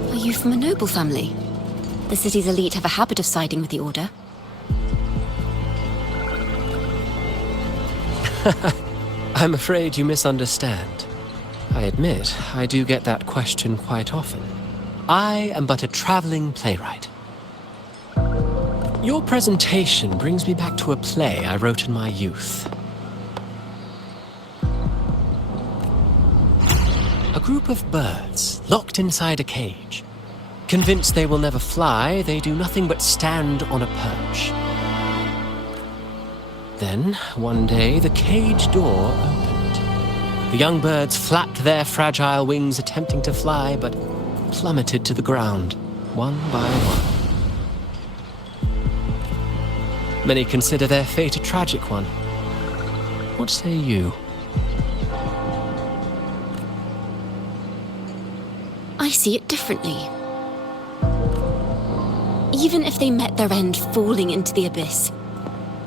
Are you from a noble family? The city's elite have a habit of siding with the Order. I'm afraid you misunderstand. I admit, I do get that question quite often. I am but a traveling playwright. Your presentation brings me back to a play I wrote in my youth. A group of birds, locked inside a cage. Convinced they will never fly, they do nothing but stand on a perch. Then, one day, the cage door opened. The young birds flapped their fragile wings attempting to fly, but plummeted to the ground, one by one. Many consider their fate a tragic one. What say you? I see it differently. Even if they met their end falling into the abyss,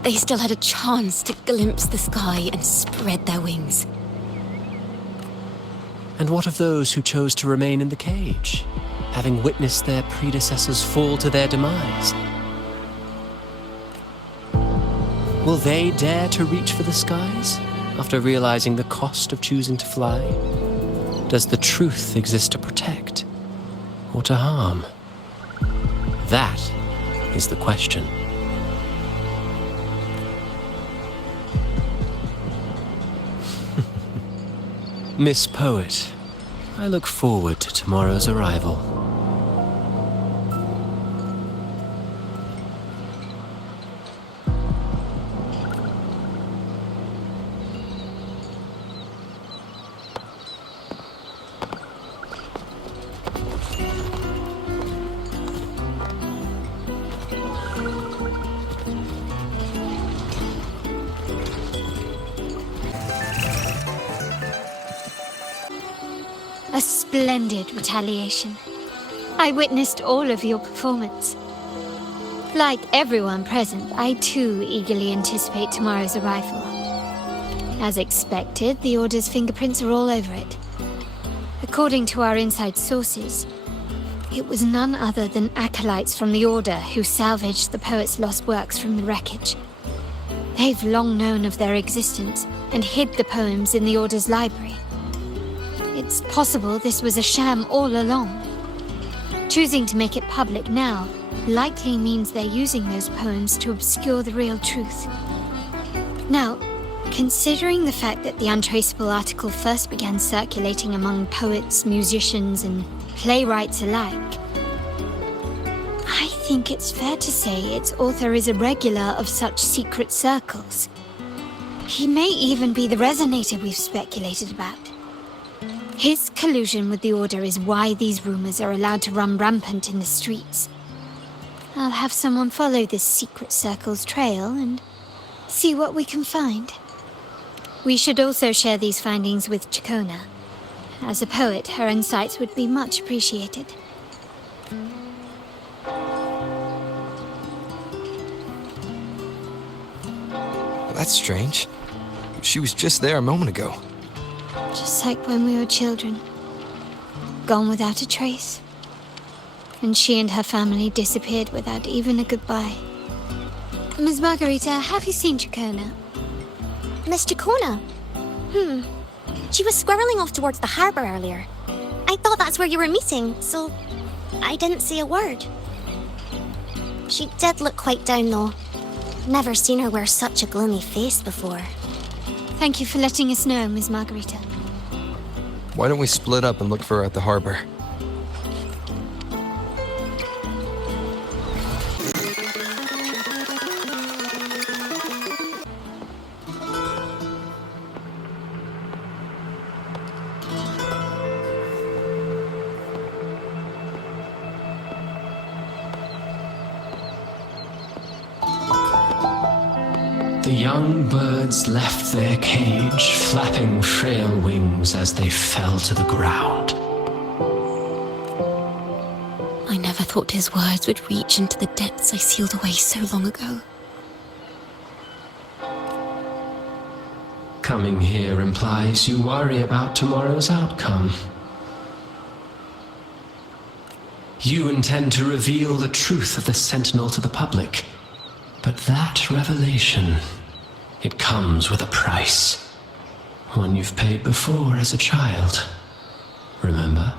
they still had a chance to glimpse the sky and spread their wings. And what of those who chose to remain in the cage, having witnessed their predecessors fall to their demise? Will they dare to reach for the skies after realizing the cost of choosing to fly? Does the truth exist to protect or to harm? That is the question. Miss Poet, I look forward to tomorrow's arrival. splendid retaliation. I witnessed all of your performance. Like everyone present, I too eagerly anticipate tomorrow's arrival. As expected, the Order's fingerprints are all over it. According to our inside sources, it was none other than acolytes from the Order who salvaged the poet's lost works from the wreckage. They've long known of their existence and hid the poems in the Order's library. It's possible this was a sham all along. Choosing to make it public now likely means they're using those poems to obscure the real truth. Now, considering the fact that the untraceable article first began circulating among poets, musicians, and playwrights alike, I think it's fair to say its author is a regular of such secret circles. He may even be the resonator we've speculated about. His collusion with the Order is why these rumors are allowed to run rampant in the streets. I'll have someone follow this secret circle's trail and see what we can find. We should also share these findings with Chacona. As a poet, her insights would be much appreciated. That's strange. She was just there a moment ago. Just like when we were children. Gone without a trace. And she and her family disappeared without even a goodbye. Ms. Margarita, have you seen Chacona? Miss Chacona? She was squirreling off towards the harbour earlier. I thought that's where you were meeting, so I didn't say a word. She did look quite down, though. Never seen her wear such a gloomy face before. Thank you for letting us know, Ms. Margarita. Why don't we split up and look for her at the harbor? The young birds left their cage, flapping frail wings as they fell to the ground. I never thought his words would reach into the depths I sealed away so long ago. Coming here implies you worry about tomorrow's outcome. You intend to reveal the truth of the Sentinel to the public, but that revelation, it comes with a price. One you've paid before as a child. Remember?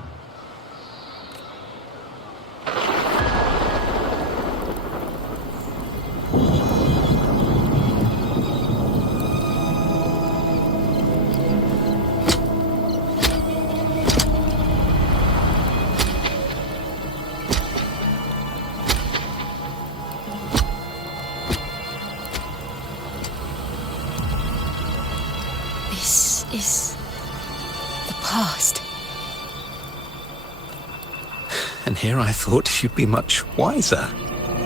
This is the past. And here I thought you'd be much wiser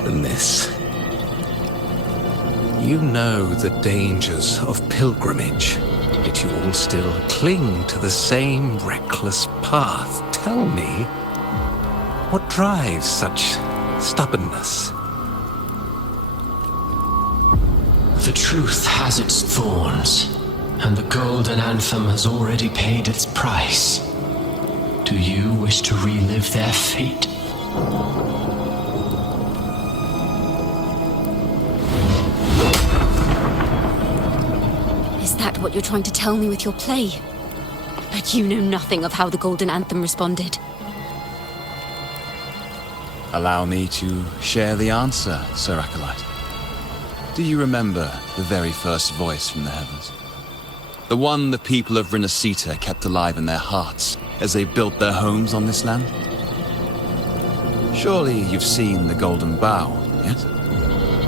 than this. You know the dangers of pilgrimage, yet you all still cling to the same reckless path. Tell me, what drives such stubbornness? The truth has its thorns, and the golden anthem has already paid its price. Do you wish to relive their fate? Is that what you're trying to tell me with your play? But you know nothing of how the golden anthem responded. Allow me to share the answer, Sir Acolyte. Do you remember the very first voice from the heavens? The one the people of Rinascita kept alive in their hearts as they built their homes on this land? Surely you've seen The Golden Bough, yes?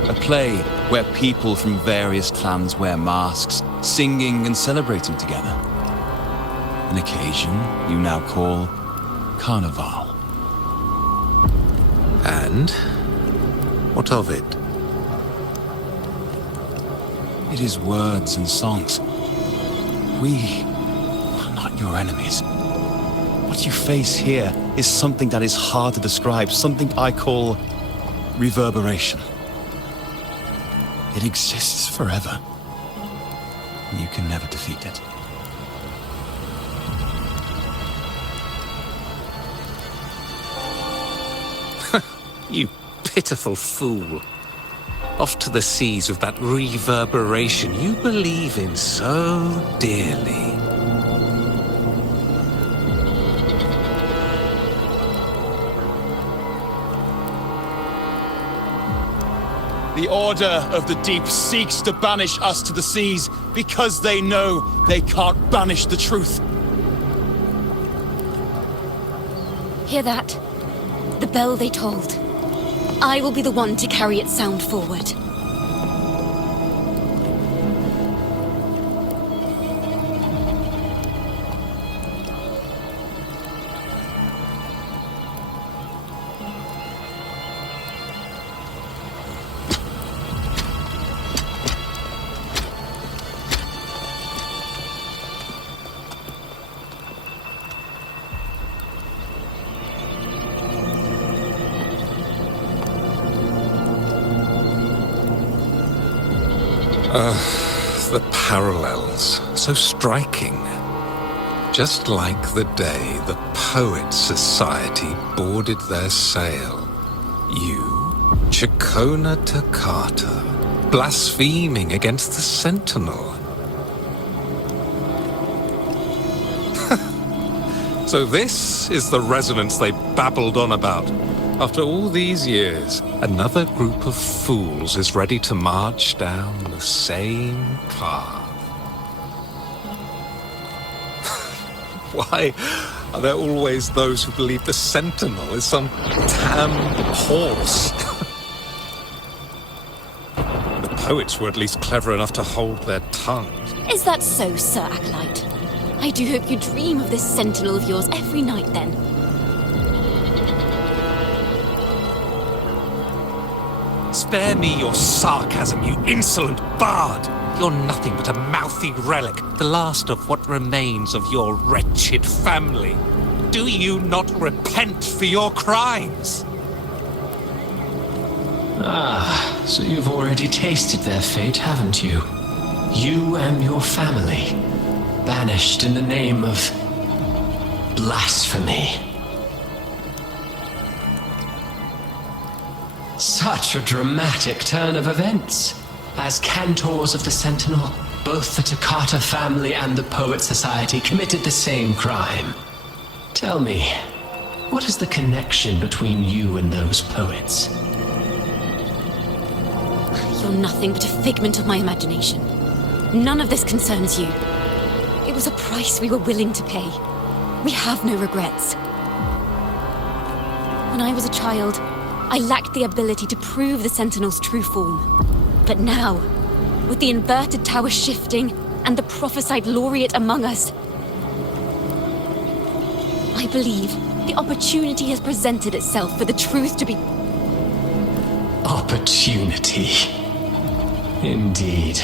A play where people from various clans wear masks, singing and celebrating together. An occasion you now call Carnival. And what of it? It is words and songs. We are not your enemies, What you face here is something that is hard to describe, something I call reverberation. It exists forever. You can never defeat it. You pitiful fool. Off to the seas with that reverberation you believe in so dearly. The Order of the Deep seeks to banish us to the seas because they know they can't banish the truth. Hear that? The bell they tolled. I will be the one to carry its sound forward. The parallels, so striking. Just like the day the Poets Society boarded their sail. You, Chacona Toccata, blaspheming against the Sentinel. So this is the resonance they babbled on about. After all these years, another group of fools is ready to march down the same path. Why are there always those who believe the Sentinel is some damned horse? The poets were at least clever enough to hold their tongues. Is that so, Sir Acolyte? I do hope you dream of this Sentinel of yours every night, then. Spare me your sarcasm, you insolent bard! You're nothing but a mouthy relic, the last of what remains of your wretched family. Do you not repent for your crimes? Ah, so you've already tasted their fate, haven't you? You and your family, banished in the name of blasphemy. Such a dramatic turn of events. As cantors of the Sentinel, both the Toccata family and the Poet Society committed the same crime. Tell me, what is the connection between you and those poets? You're nothing but a figment of my imagination. None of this concerns you. It was a price we were willing to pay. We have no regrets. When I was a child, I lacked the ability to prove the Sentinel's true form. But now, with the inverted tower shifting and the prophesied laureate among us, I believe the opportunity has presented itself for the truth to be... Opportunity. Indeed.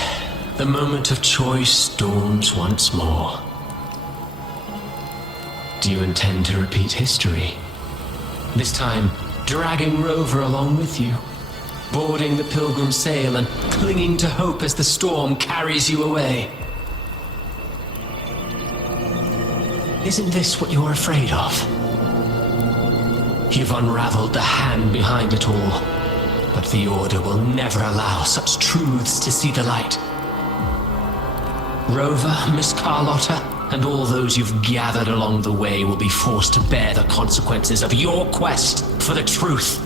The moment of choice dawns once more. Do you intend to repeat history? This time, dragging Rover along with you? Boarding the pilgrim sail and clinging to hope as the storm carries you away? Isn't this what you're afraid of? You've unraveled the hand behind it all, but the Order will never allow such truths to see the light. Rover, Miss Carlotta, and all those you've gathered along the way will be forced to bear the consequences of your quest for the truth.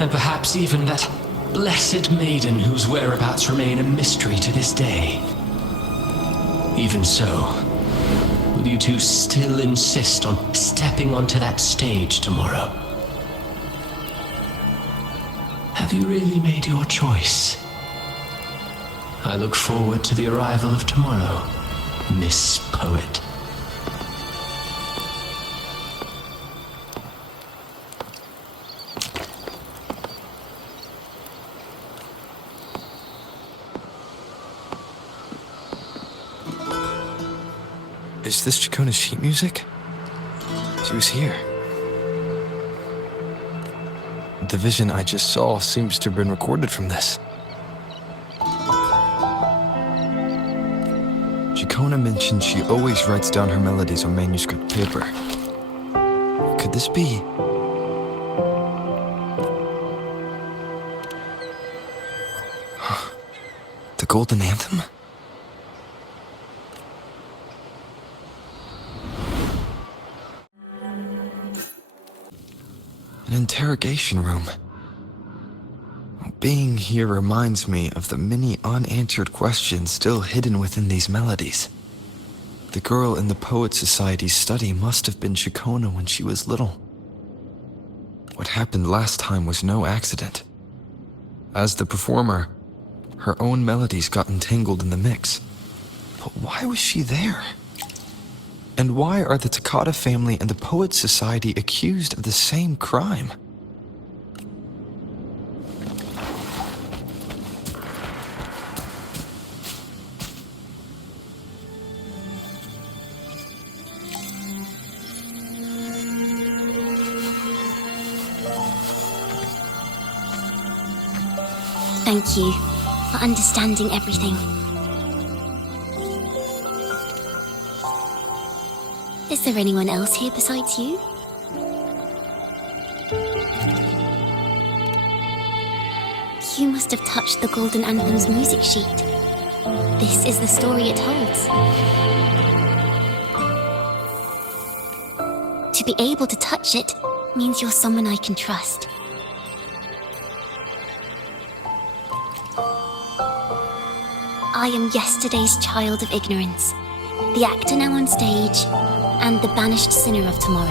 And perhaps even that blessed maiden whose whereabouts remain a mystery to this day. Even so, will you two still insist on stepping onto that stage tomorrow? Have you really made your choice? I look forward to the arrival of tomorrow, Miss Poet. Is this Chacona's sheet music? She was here. The vision I just saw seems to have been recorded from this. Chikona mentioned she always writes down her melodies on manuscript paper. Could this be? The Golden Anthem? An interrogation room. Being here reminds me of the many unanswered questions still hidden within these melodies. The girl in the Poet Society's study must have been Chikona when she was little. What happened last time was no accident. As the performer, her own melodies got entangled in the mix. But why was she there? And why are the Takata family and the Poet Society accused of the same crime? Thank you for understanding everything. Is there anyone else here besides you? You must have touched the Golden Anthem's music sheet. This is the story it holds. To be able to touch it means you're someone I can trust. I am yesterday's child of ignorance, the actor now on stage, and the banished sinner of tomorrow,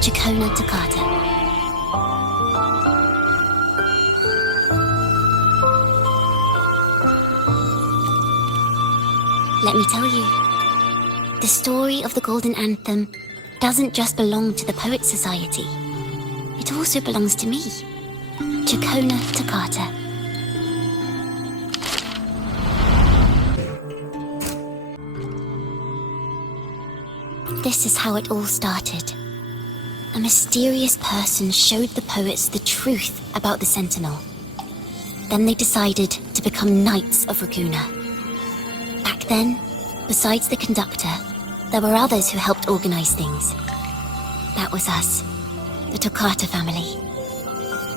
Chikona Takata. Let me tell you, the story of the Golden Anthem doesn't just belong to the Poet Society. It also belongs to me, Chikona Takata. This is how it all started. A mysterious person showed the poets the truth about the Sentinel. Then they decided to become Knights of Raguna. Back then, besides the conductor, there were others who helped organize things. That was us, the Takata family.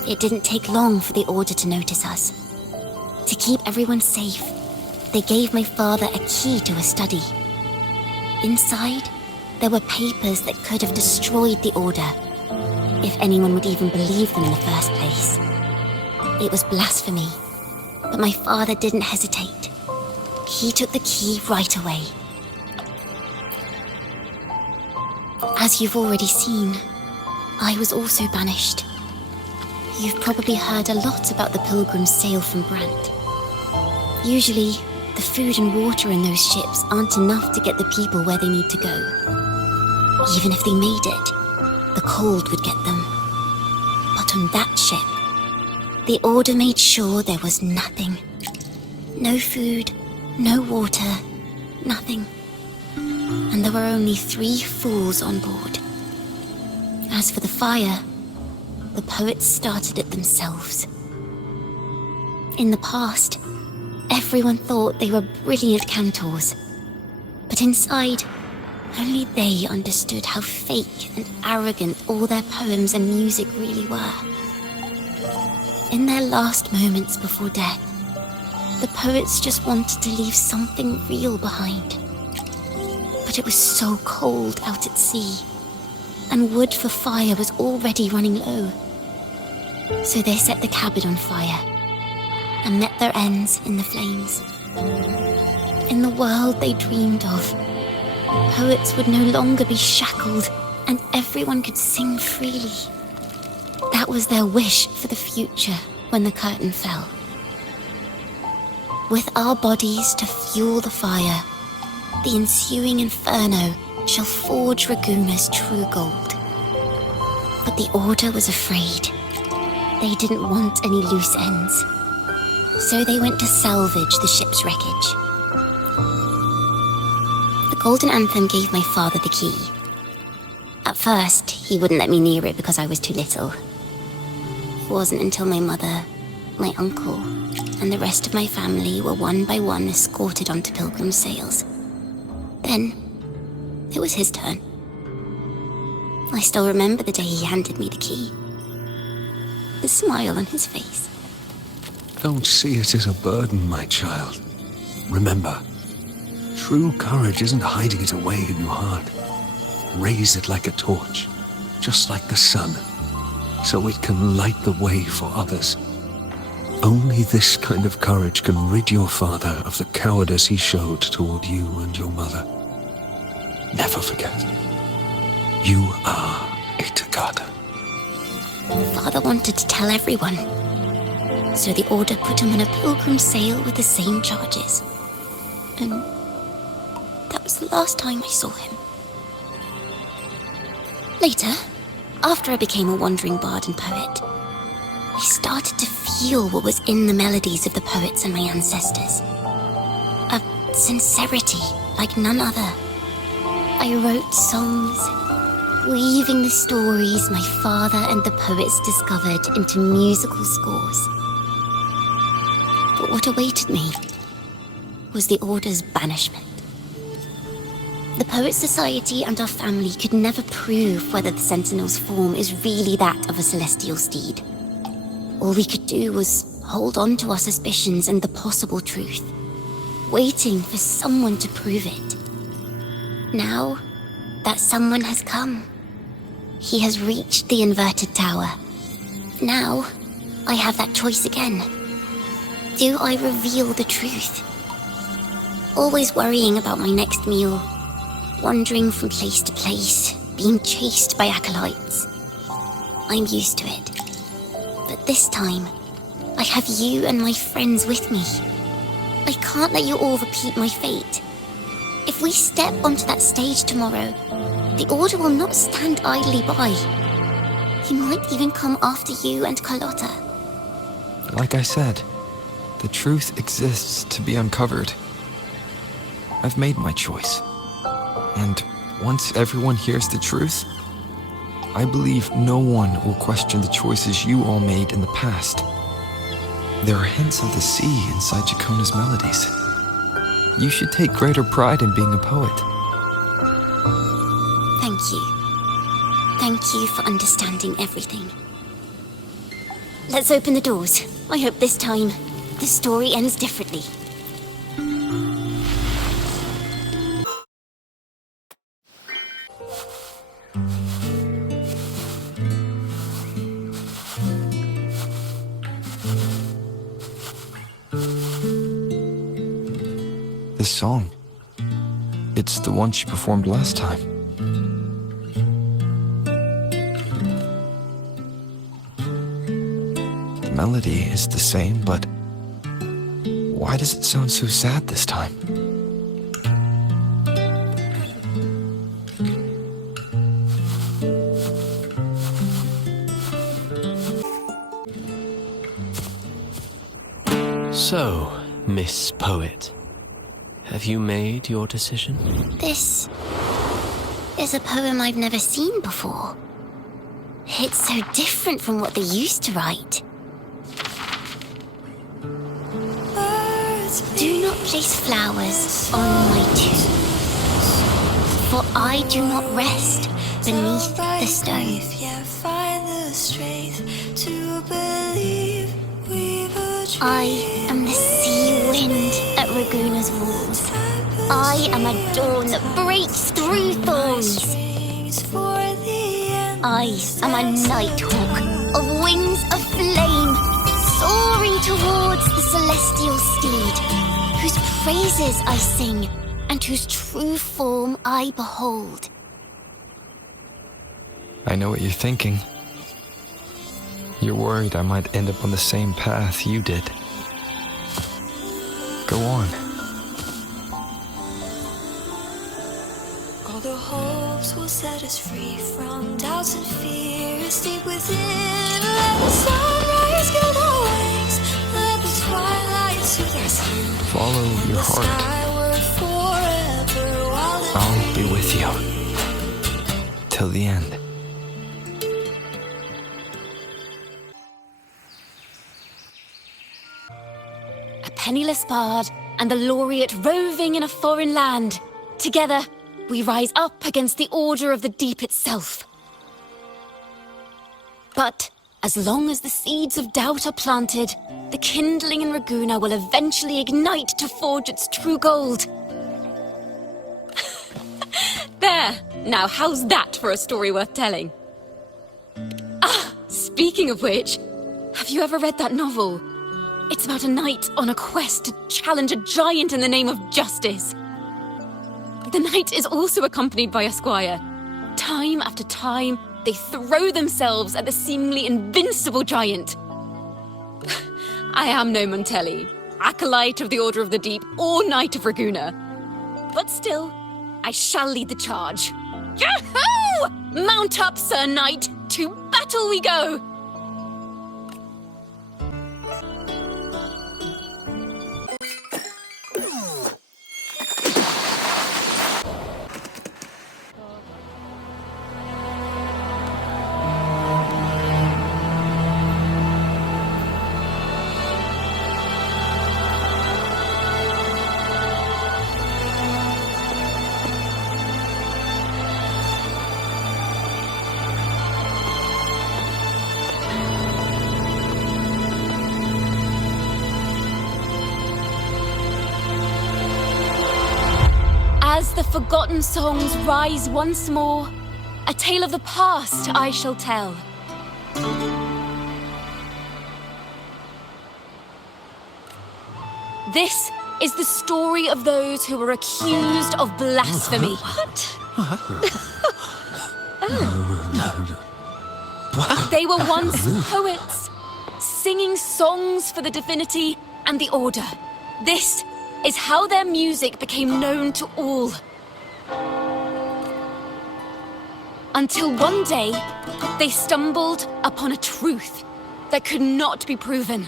It didn't take long for the Order to notice us. To keep everyone safe, they gave my father a key to a study. Inside, there were papers that could have destroyed the Order, if anyone would even believe them in the first place. It was blasphemy, but my father didn't hesitate. He took the key right away. As you've already seen, I was also banished. You've probably heard a lot about the pilgrims' sail from Brant. Usually, the food and water in those ships aren't enough to get the people where they need to go. Even if they made it, the cold would get them. But on that ship, the Order made sure there was nothing. No food, no water, nothing. And there were only 3 fools on board. As for the fire, the poets started it themselves. In the past, everyone thought they were brilliant cantors. But inside, only they understood how fake and arrogant all their poems and music really were. In their last moments before death, the poets just wanted to leave something real behind. But it was so cold out at sea, and wood for fire was already running low. So they set the cabin on fire, and met their ends in the flames. In the world they dreamed of, poets would no longer be shackled, and everyone could sing freely. That was their wish for the future when the curtain fell. With our bodies to fuel the fire, the ensuing inferno shall forge Raguna's true gold. But the Order was afraid. They didn't want any loose ends. So they went to salvage the ship's wreckage. The Golden Anthem gave my father the key. At first, he wouldn't let me near it because I was too little. It wasn't until my mother, my uncle, and the rest of my family were one by one escorted onto pilgrim sails. Then, it was his turn. I still remember the day he handed me the key. The smile on his face. Don't see it as a burden, my child. Remember, true courage isn't hiding it away in your heart. Raise it like a torch, just like the sun, so it can light the way for others. Only this kind of courage can rid your father of the cowardice he showed toward you and your mother. Never forget, you are a Takata. Father wanted to tell everyone, so the Order put him on a pilgrim sail with the same charges. And that was the last time I saw him. Later, after I became a wandering bard and poet, I started to feel what was in the melodies of the poets and my ancestors. A sincerity like none other. I wrote songs, weaving the stories my father and the poets discovered into musical scores. But what awaited me was the Order's banishment. The Poets Society and our family could never prove whether the Sentinel's form is really that of a celestial steed. All we could do was hold on to our suspicions and the possible truth, waiting for someone to prove it. Now that someone has come, he has reached the inverted tower. Now I have that choice again. Do I reveal the truth? Always worrying about my next meal, wandering from place to place, being chased by acolytes. I'm used to it. But this time, I have you and my friends with me. I can't let you all repeat my fate. If we step onto that stage tomorrow, the Order will not stand idly by. He might even come after you and Carlotta. Like I said, the truth exists to be uncovered. I've made my choice. And once everyone hears the truth, I believe no one will question the choices you all made in the past. There are hints of the sea inside Jacona's melodies. You should take greater pride in being a poet. Thank you. Thank you for understanding everything. Let's open the doors. I hope this time, the story ends differently. This song, it's the one she performed last time. The melody is the same, but why does it sound so sad this time? So, Miss Poet, have you made your decision? This is a poem I've never seen before. It's so different from what they used to write. Do not place flowers on my tomb, for I do not rest beneath the stone. I am the sea wind at Raguna's walls. I am a dawn that breaks through thorns. I am a nighthawk of wings of flame, soaring towards the celestial steed, whose praises I sing and whose true form I behold. I know what you're thinking. You're worried I might end up on the same path you did. Go on. All the hopes will set us free from doubts and fears deep within. Let the sunrise gild our wings. Let the twilight soothe our skin. Follow your heart. I'll be with you. till the end. A penniless bard and the laureate roving in a foreign land. Together, we rise up against the Order of the Deep itself. But as long as the seeds of doubt are planted, the kindling in Raguna will eventually ignite to forge its true gold. There! Now how's that for a story worth telling? Ah, speaking of which, have you ever read that novel? It's about a knight on a quest to challenge a giant in the name of justice. The knight is also accompanied by a squire. Time after time, they throw themselves at the seemingly invincible giant. I am no Montelli, acolyte of the Order of the Deep, or Knight of Raguna. But still, I shall lead the charge. Yahoo! Mount up, Sir Knight! To battle we go! As the forgotten songs rise once more, a tale of the past I shall tell. This is the story of those who were accused of blasphemy. They were once poets, singing songs for the divinity and the order. This is how their music became known to all. Until one day, they stumbled upon a truth that could not be proven.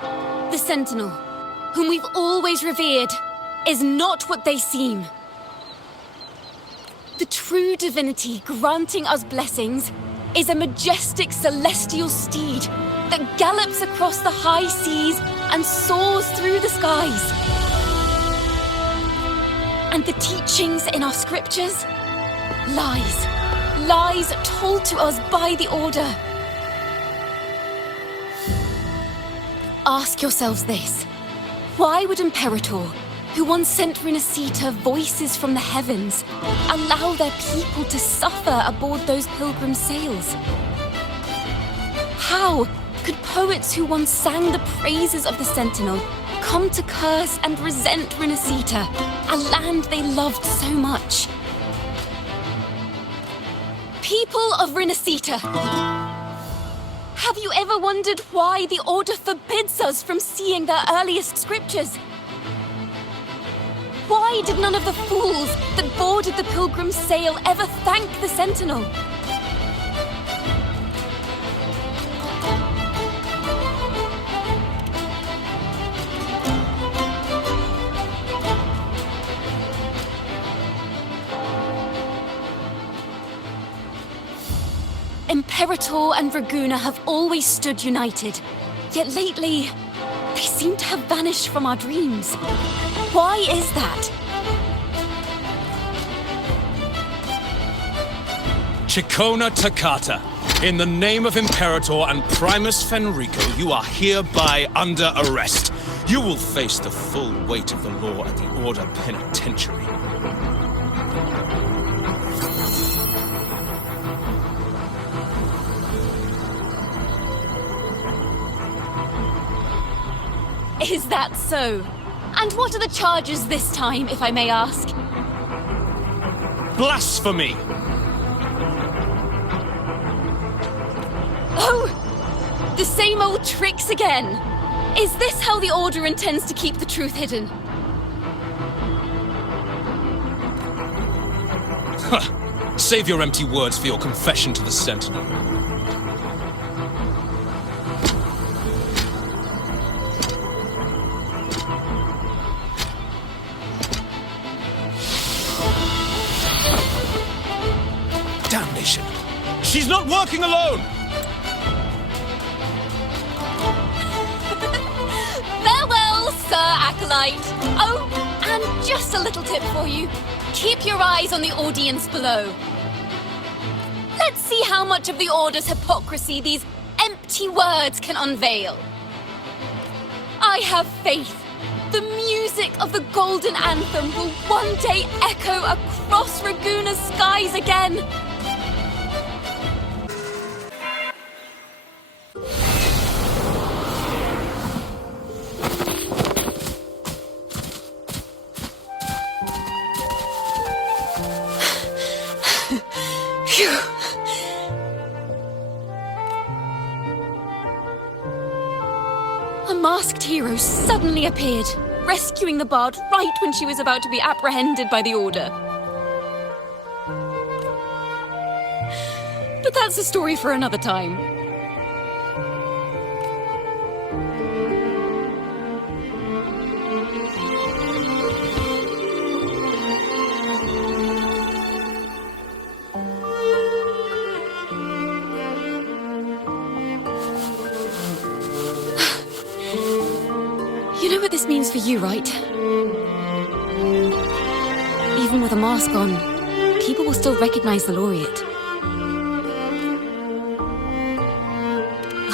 The Sentinel, whom we've always revered, is not what they seem. The true divinity granting us blessings is a majestic celestial steed that gallops across the high seas and soars through the skies. And the teachings in our scriptures? Lies. Lies told to us by the Order. Ask yourselves this. Why would Imperator, who once sent Renacita voices from the heavens, allow their people to suffer aboard those pilgrim sails? How could poets who once sang the praises of the Sentinel come to curse and resent Renacita, a land they loved so much? People of Renacita, have you ever wondered why the Order forbids us from seeing their earliest scriptures? Why did none of the fools that boarded the pilgrim sail ever thank the Sentinel? Imperator and Raguna have always stood united, yet lately, they seem to have vanished from our dreams. Why is that? Chikona Takata, in the name of Imperator and Primus Fenrico, you are hereby under arrest. You will face the full weight of the law at the Order Penitentiary. Is that so? And what are the charges this time, if I may ask? Blasphemy! Oh! The same old tricks again! Is this how the Order intends to keep the truth hidden? Save your empty words for your confession to the Sentinel. She's not working alone! Farewell, Sir Acolyte. Oh, and just a little tip for you. Keep your eyes on the audience below. Let's see how much of the Order's hypocrisy these empty words can unveil. I have faith. The music of the Golden Anthem will one day echo across Raguna's skies again. Phew. A masked hero suddenly appeared, rescuing the bard right when she was about to be apprehended by the Order. But that's a story for another time. You know what this means for you, right? Even with a mask on, people will still recognize the laureate.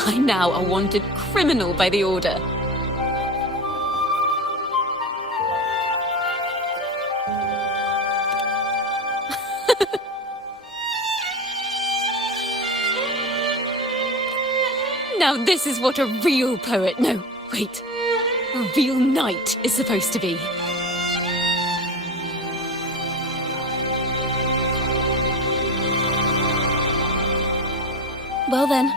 I'm now a wanted criminal by the Order. Now this is what a real poet, no, wait, a real knight is supposed to be. Well then.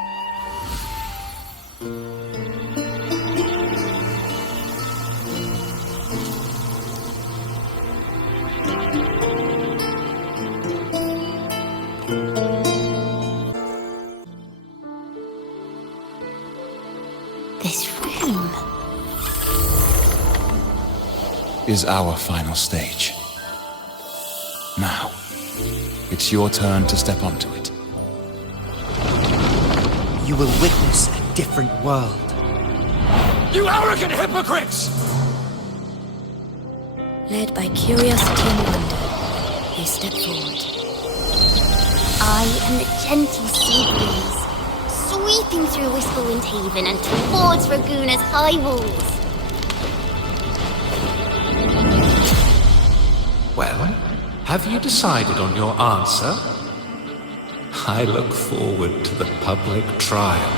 This room is our final stage. Now, it's your turn to step onto it. You will witness a different world. You arrogant hypocrites! Led by curiosity and wonder, they step forward. I am the gentle sea breeze, sweeping through Whisperwind Haven and towards Raguna's high walls. Well, have you decided on your answer? I look forward to the public trial.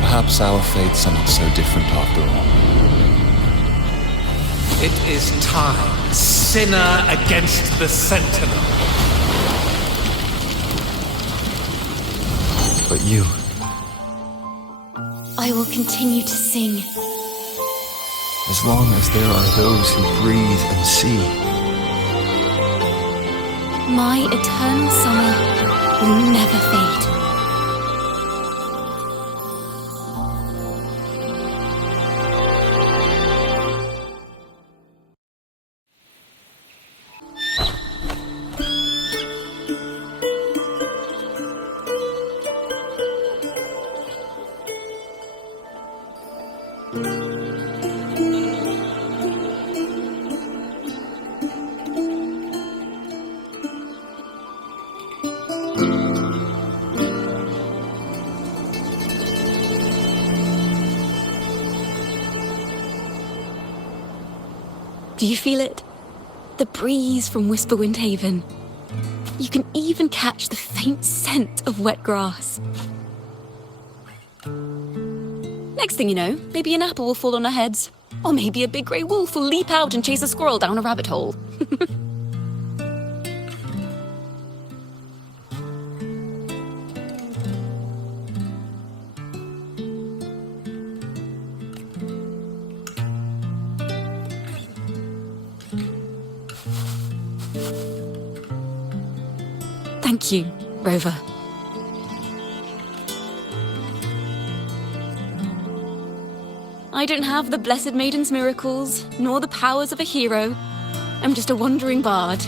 Perhaps our fates are not so different after all. It is time, sinner against the Sentinel. But you... I will continue to sing. As long as there are those who breathe and see. My eternal summer will never fade. Do you feel it? The breeze from Whisperwind Haven. You can even catch the faint scent of wet grass. Next thing you know, maybe an apple will fall on our heads. Or maybe a big grey wolf will leap out and chase a squirrel down a rabbit hole. Thank you, Rover. I don't have the Blessed Maiden's miracles, nor the powers of a hero. I'm just a wandering bard.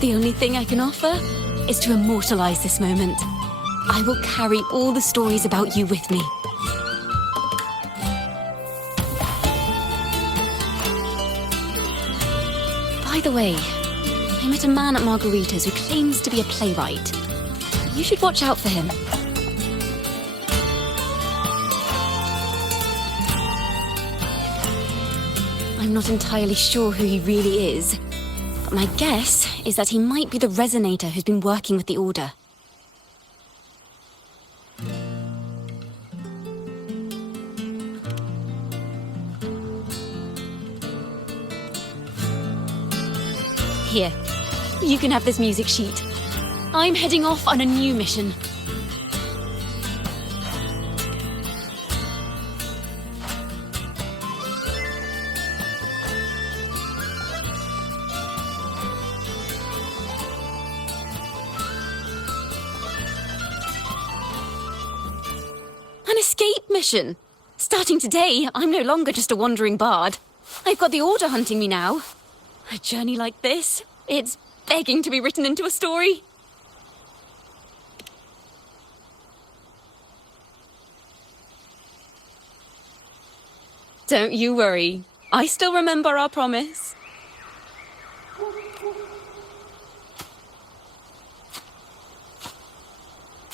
The only thing I can offer is to immortalize this moment. I will carry all the stories about you with me. By the way, I met a man at Margarita's who claims to be a playwright. You should watch out for him. I'm not entirely sure who he really is, but my guess is that he might be the resonator who's been working with the Order. Here, you can have this music sheet. I'm heading off on a new mission. An escape mission. Starting today, I'm no longer just a wandering bard. I've got the Order hunting me now. A journey like this, it's begging to be written into a story. Don't you worry. I still remember our promise.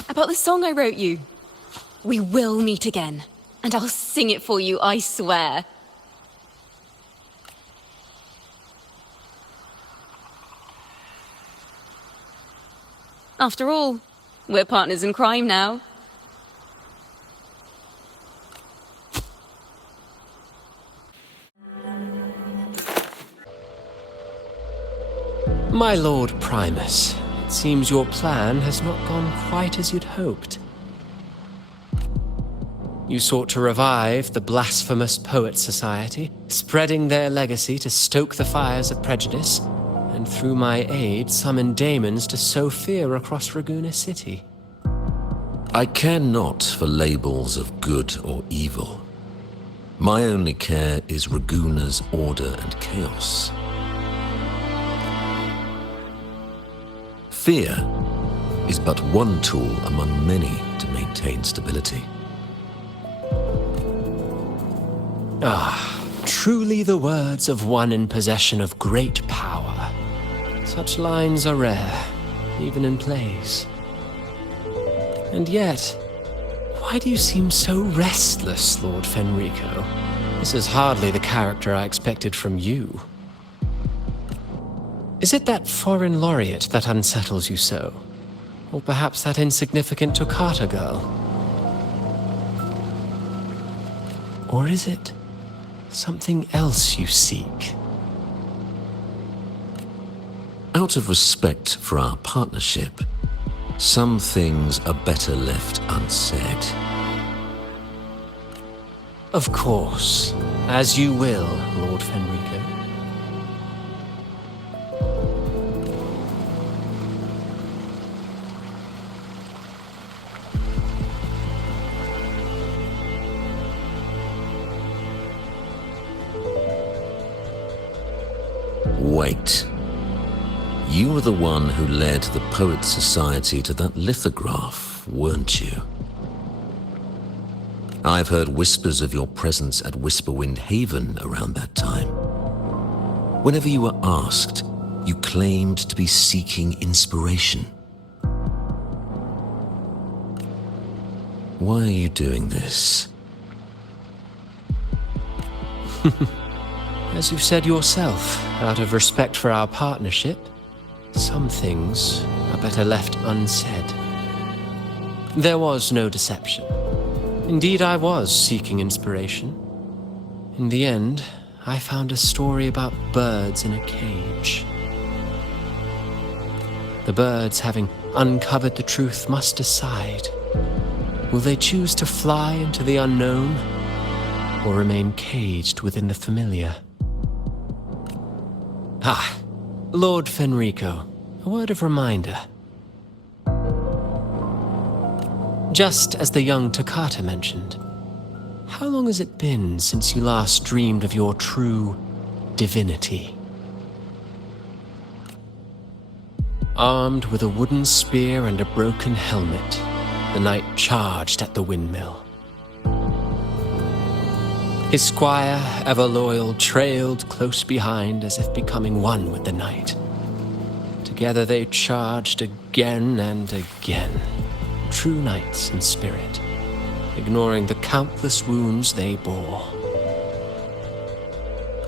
About the song I wrote you. We will meet again, and I'll sing it for you, I swear. After all, we're partners in crime now. My Lord Primus, it seems your plan has not gone quite as you'd hoped. You sought to revive the blasphemous Poet Society, spreading their legacy to stoke the fires of prejudice, and through my aid summon daemons to sow fear across Raguena City. I care not for labels of good or evil. My only care is Raguena's order and chaos. Fear is but one tool among many to maintain stability. Ah, truly the words of one in possession of great power. Such lines are rare, even in plays. And yet, why do you seem so restless, Lord Fenrico? This is hardly the character I expected from you. Is it that foreign laureate that unsettles you so? Or perhaps that insignificant Toccata girl? Or is it something else you seek? Out of respect for our partnership, some things are better left unsaid. Of course. As you will, Lord Fenrico. Wait. You were the one who led the Poet Society to that lithograph, weren't you? I've heard whispers of your presence at Whisperwind Haven around that time. Whenever you were asked, you claimed to be seeking inspiration. Why are you doing this? As you've said yourself, out of respect for our partnership, some things are better left unsaid. There was no deception. Indeed, I was seeking inspiration. In the end, I found a story about birds in a cage. The birds, having uncovered the truth, must decide. Will they choose to fly into the unknown, or remain caged within the familiar? Ah, Lord Fenrico, a word of reminder. Just as the young Toccata mentioned, how long has it been since you last dreamed of your true divinity? Armed with a wooden spear and a broken helmet, the knight charged at the windmill. His squire, ever loyal, trailed close behind as if becoming one with the knight. Together they charged again and again, true knights in spirit, ignoring the countless wounds they bore.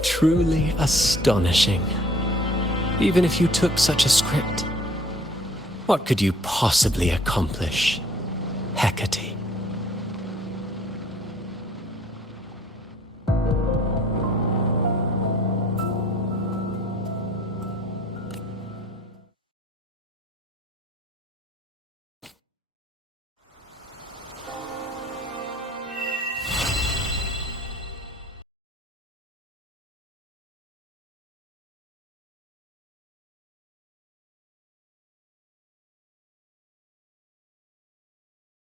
Truly astonishing. Even if you took such a script, what could you possibly accomplish, Hecate?